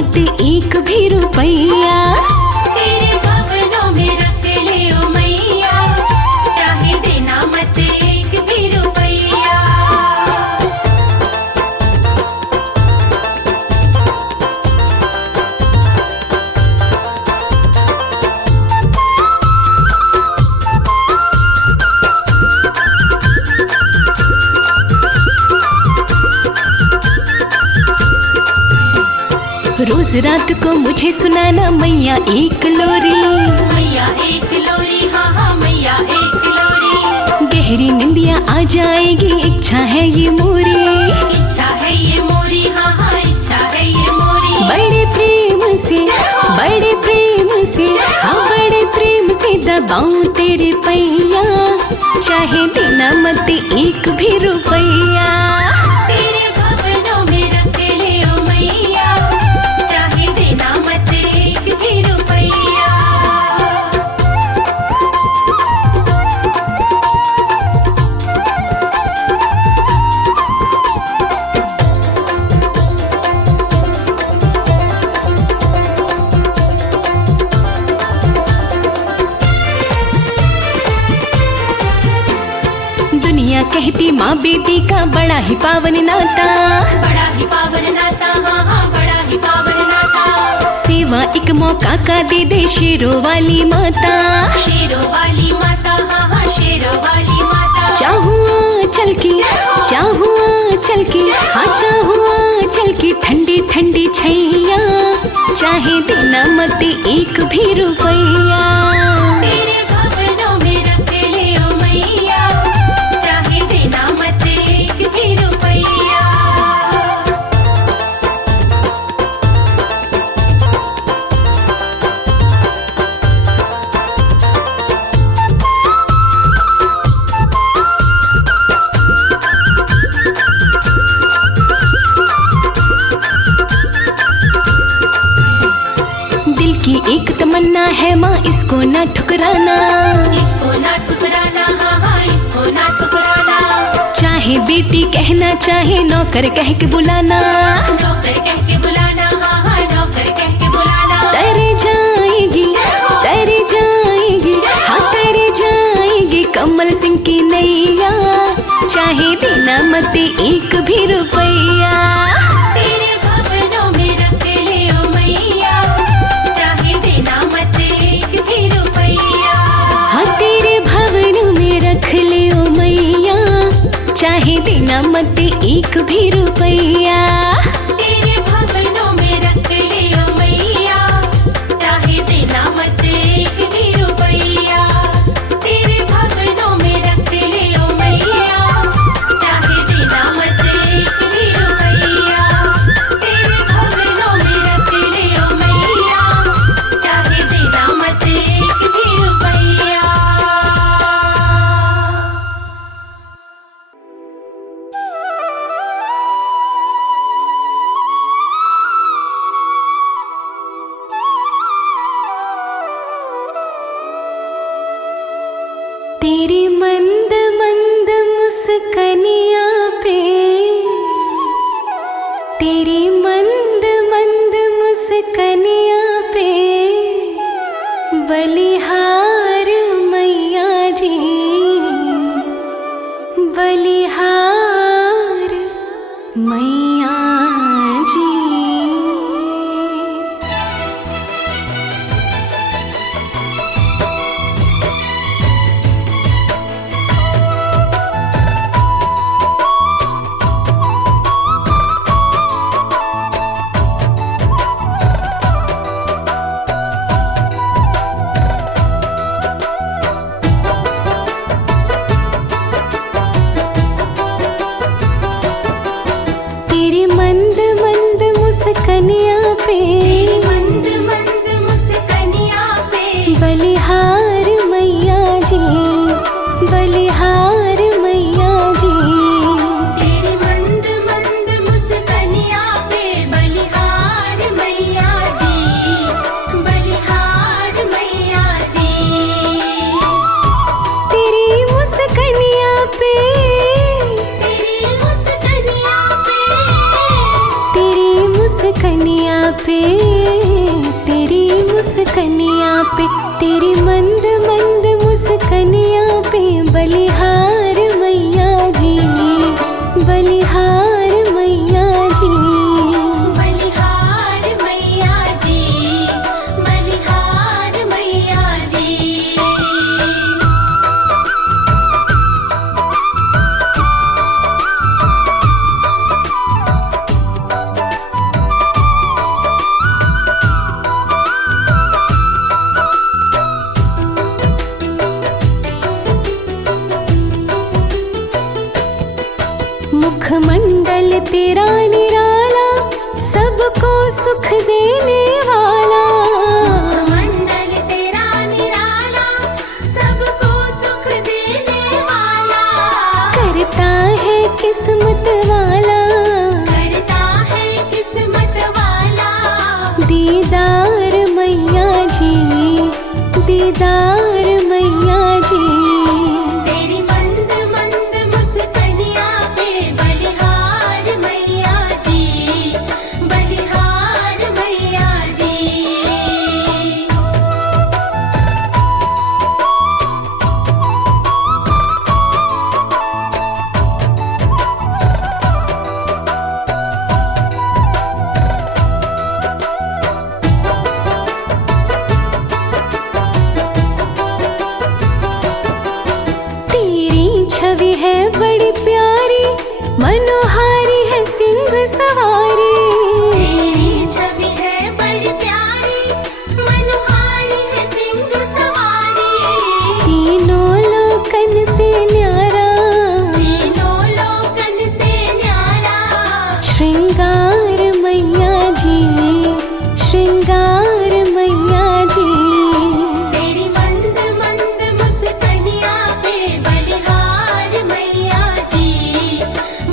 मत एक भी रुपैया। तेरे भवनों में रख ले ओ मैया, चाहे देना मत एक भी रुपैया। रोज रात को मुझे सुनाना मैया एक लोरी। मैया एक लोरी, हाँ हाँ मैया एक लोरी। गहरी निंदिया आ जाएगी, इच्छा है ये मोरी। इच्छा है ये मोरी, हाँ हाँ इच्छा है ये मोरी। बड़े प्रेम से, बड़े प्रेम से, हाँ बड़े प्रेम से दबाऊं तेरे पैया, चाहे देना मत एक भी रुपैया। तेरे भवनों में रख ले ओ मैया, चाहे देना मत एक भी रुपैया। दुनिया कहती माँ बेटी का बड़ा ही पावन नाता। बड़ा ही पावन नाता, हाँ हाँ बड़ा ही पावन नाता। सेवा एक मौका का दे दे शेरों वाली माता। शेरों वाली माता, हाँ हाँ शेरों वाली माता। चाहूँ चल की, चाहूँ चल की, हाँ चाहूँ चल की ठंडी ठंडी छैया, चाहे देना मत एक भी रुपैया। तेरे भवनों में रख ले ओ मैया, चाहे देना मत एक भी रुपैया। दिल की एक तमन्ना है माँ, इसको ना ठुकराना। इसको ना ठुकराना, हाँ हाँ इसको ना ठुकराना। चाहे बेटी कहना, चाहे नौकर कह के बुलाना। नौकर कह के बुलाना, हाँ हाँ नौकर कह के बुलाना। तर जाएगी, तर जाएगी, हाँ तर जाएगी कमल सिंह की नैया, चाहे देना मत एक भी रुपैया। तेरे भवनों में रख ले ओ मैया, चाहे देना मत एक भी रुपैया। हाँ तेरे भवन में रख ले ओ मैया, चाहे देना मत एक भी रुपैया। तेरे भवनों में रख ले ओ मैया, चाहे देना मत एक भी रुपैया। तेरे भवनों में रख ले ओ मैया, चाहे देना मत एक भी रुपैया। तेरे भवनों में रख ले ओ मैया, चाहे देना मत एक भी रुपैया। तेरी मंद मंद मुस्कनिया पे, तेरी मंद मंद मुस्कनिया पे, बलिहार मैया जी, बलिहार मैया जी। तेरी मंद मंद मुस्कनिया पे, मंद मंद मुस्कनिया पे, बलिहार मैया जी, बलिहार मैया जी। तेरी मंद मंद मुस्कनिया पे, बलिहार मैया जी, बलिहार मैया जी। तेरी मुस्कनिया पे, तेरी मुस्कनिया पे, तेरी मुस्कनिया मुस्कनिया पे, तेरी मुस्कनिया पे, तेरी मंद मंद मुस्कनिया पे बलिहार मैया जी, बलिहार मैया जी। बलिहार मैया जी, बलिहार मैया जी। मुखमंडल तेरा निराला, सबको सुख देने वाला। मंडल तेरा निराला, सबको सुख देने वाला। करता है किस्मत वाला, करता है किस्मत वाला। दीदार मैया जी, दीदार मैया जी। तेरी मंद मंद मुस्कनिया पे बलिहार मैया जी, बलिहार मैया जी। तेरी छवि है बड़ी प्यारी, मनोहारी है सिंह सवारी। तेरी छवि है बड़ी प्यारी, मनोहारी है सिंह सवारी। तीनों लोकन से न्यारा, तीनों लोकन से न्यारा। श्रृंगार मैया जी, श्रृंगार मैया जी। तेरी मंद मंद मुस्कनिया पे बलिहार मैया जी,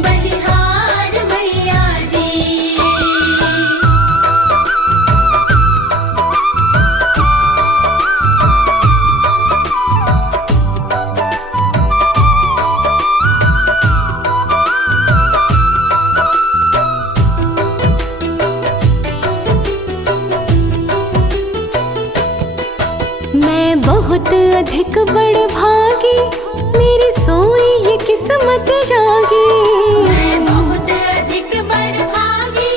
बलिहार मैया जी। मैं बहुत अधिक बड़ भागी, मेरी सोई ये किस्मत जागी। मैं बहुत अधिक बड़ भागी,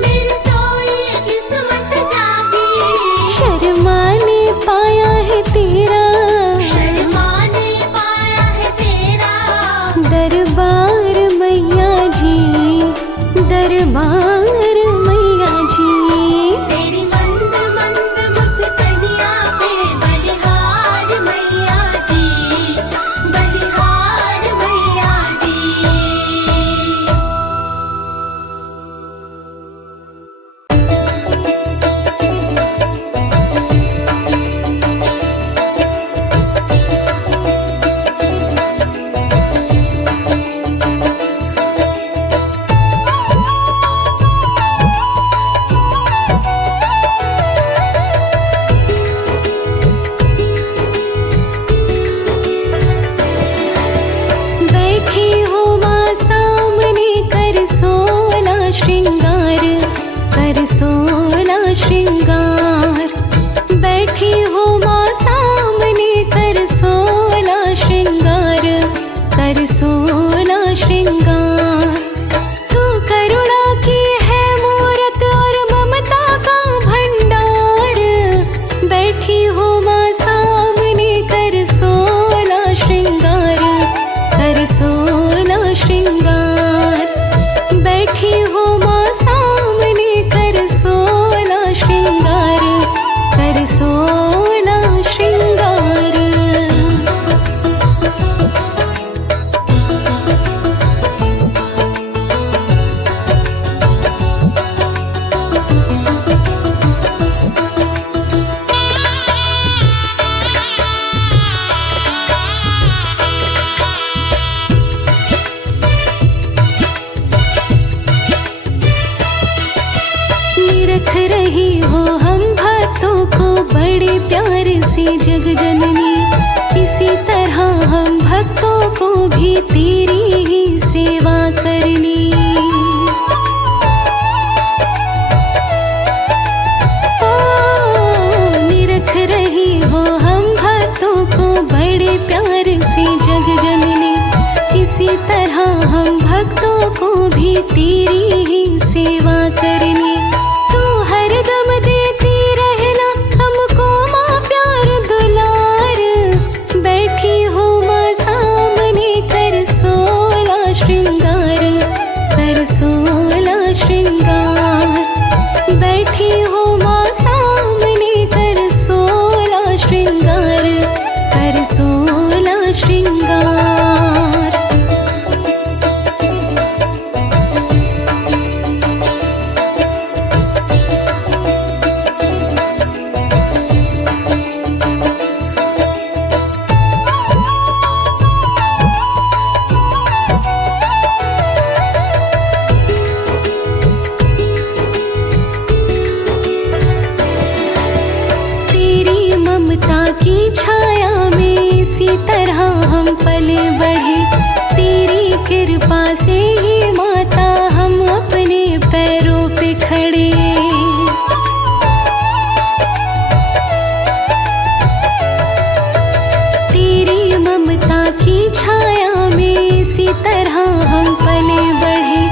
मेरी सोई किस्मत जागी। शर्मा ने पाया है तेरा, शर्मा ने पाया है तेरा। दरबार मैया जी, दरबार मैया जी। तेरी मंद मंद मुस्कनिया पे बलिहार मैया जी, बलिहार मैया जी। बैठी हो माँ सामने कर सोला श्रृंगार, कर सोला श्रृंगार। बैठी हो माँ सामने कर सोला श्रृंगार, कर सोला श्रृंगार। तू करुणा की है मूरत और ममता का भंडार। बैठी हो माँ सामने कर सोला श्रृंगार, कर सोला श्रृंगार। बैठी हो माँ सामने कर सोला श्रृंगार, कर सोला श्रृंगार। निरख रही हो हम भक्तों को बड़े प्यार से जग जननी। इसी तरह हम भक्तों को भी तेरी ही सेवा करनी। से जग जननी, इसी तरह हम भक्तों को भी तेरी ही सेवा करनी। तू हरदम देती रहना हमको माँ प्यार दुलार, बैठी हो माँ सामने कर 16 श्रृंगार, कर 16 श्रृंगार। बैठी हो माँ सामने कर 16 श्रृंगार, कर 16 श्रृंगार। तेरी ममता की छाया में इसी तरह हम पले बढ़े, तेरी कृपा से ही माता हम अपने पैरों पे खड़े। तेरी ममता की छाया में इसी तरह हम पले बढ़े,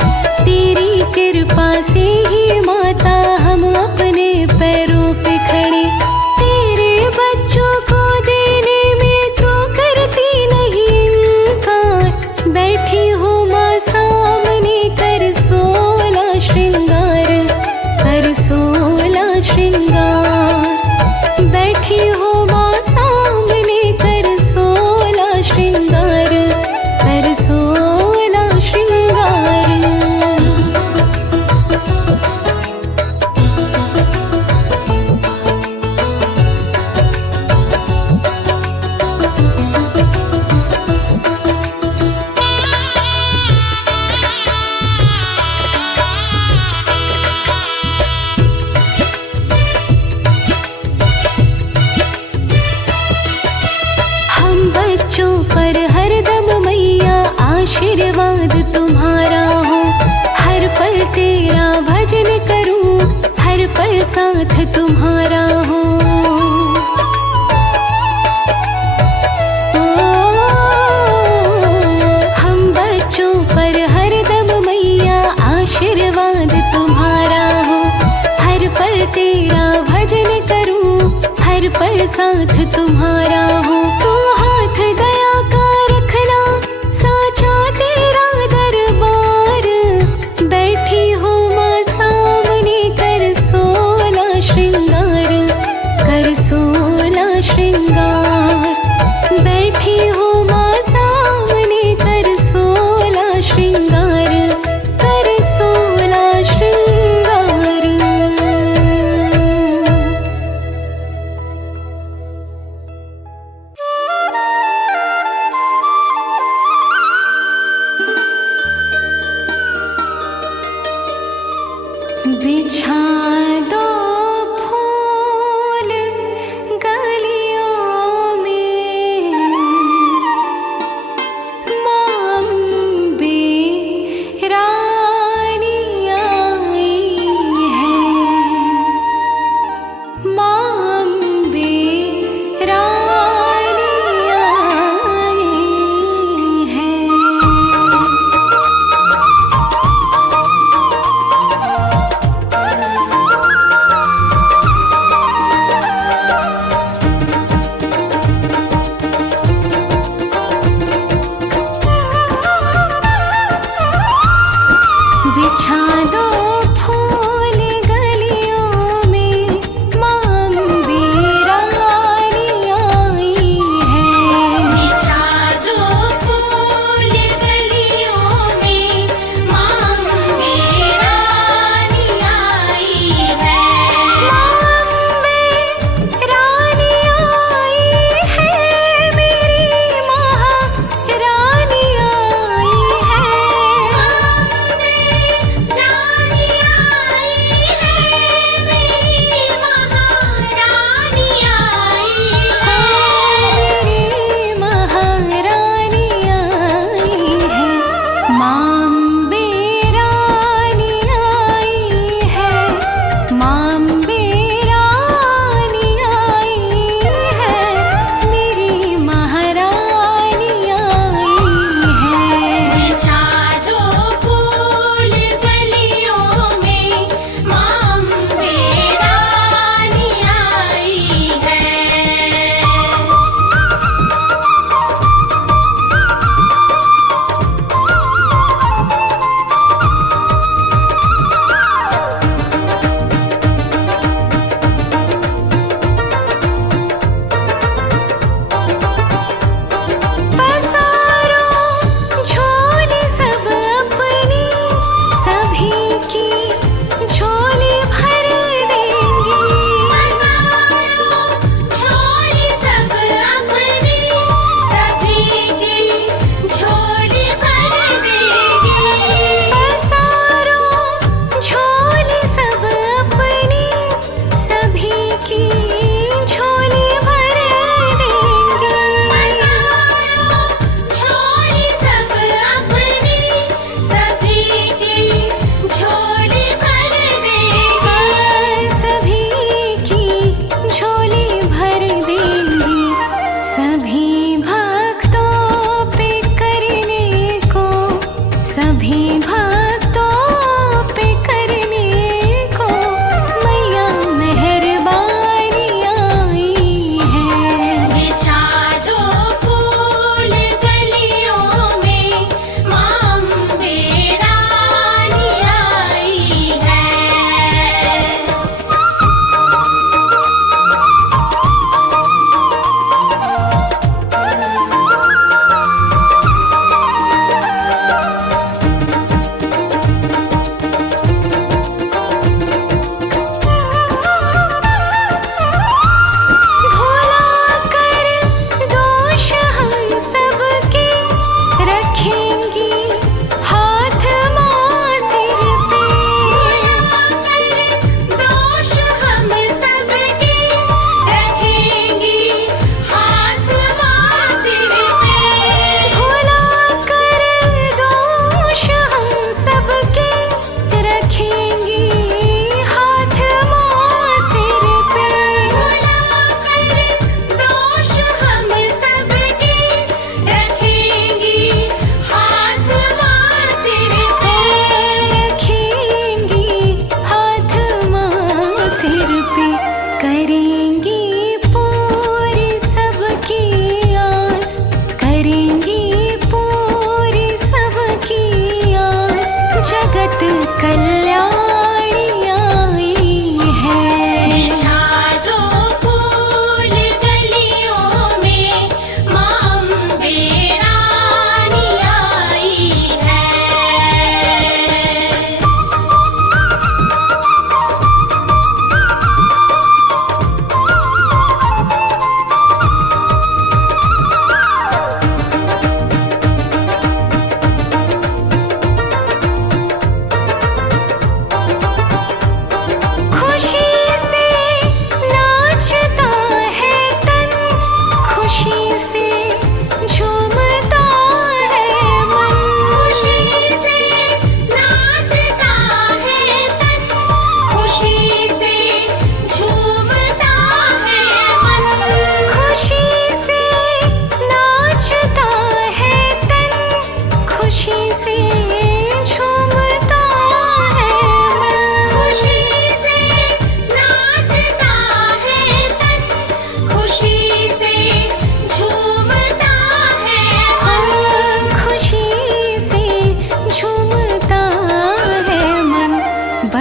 तेरी कृपा से ही माता हम अपने पैरों पे खड़े। तेरे बच्चों को देने में तो करती नहीं इनकार, बैठी हो माँ सामने कर 16 श्रृंगार, कर 16 श्रृंगार। बैठी हो माँ सामने कर 16 श्रृंगार, कर 16 श्रृंगार। हम बच्चों पर हरदम मैया आशीर्वाद तुम्हारा हो, हर पल तेरा भजन करूं, हर पल साथ तुम्हारा हो। हम बच्चों पर हरदम मैया आशीर्वाद तुम्हारा हो, हर पल तेरा भजन करूं, हर पल साथ तुम्हारा हो। तू हाथ दया का रखना, साचा तेरा दरबार, बैठी हो माँ सामने कर 16 श्रृंगार, कर 16 श्रृंगार। बैठी हो माँ सामने कर 16 श्रृंगार, कर 16 श्रृंगार। बिछा दो फूल गलियों में, माँ अम्बे रानी आई है, माँ अम्बे रानी आई है।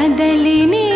बदलने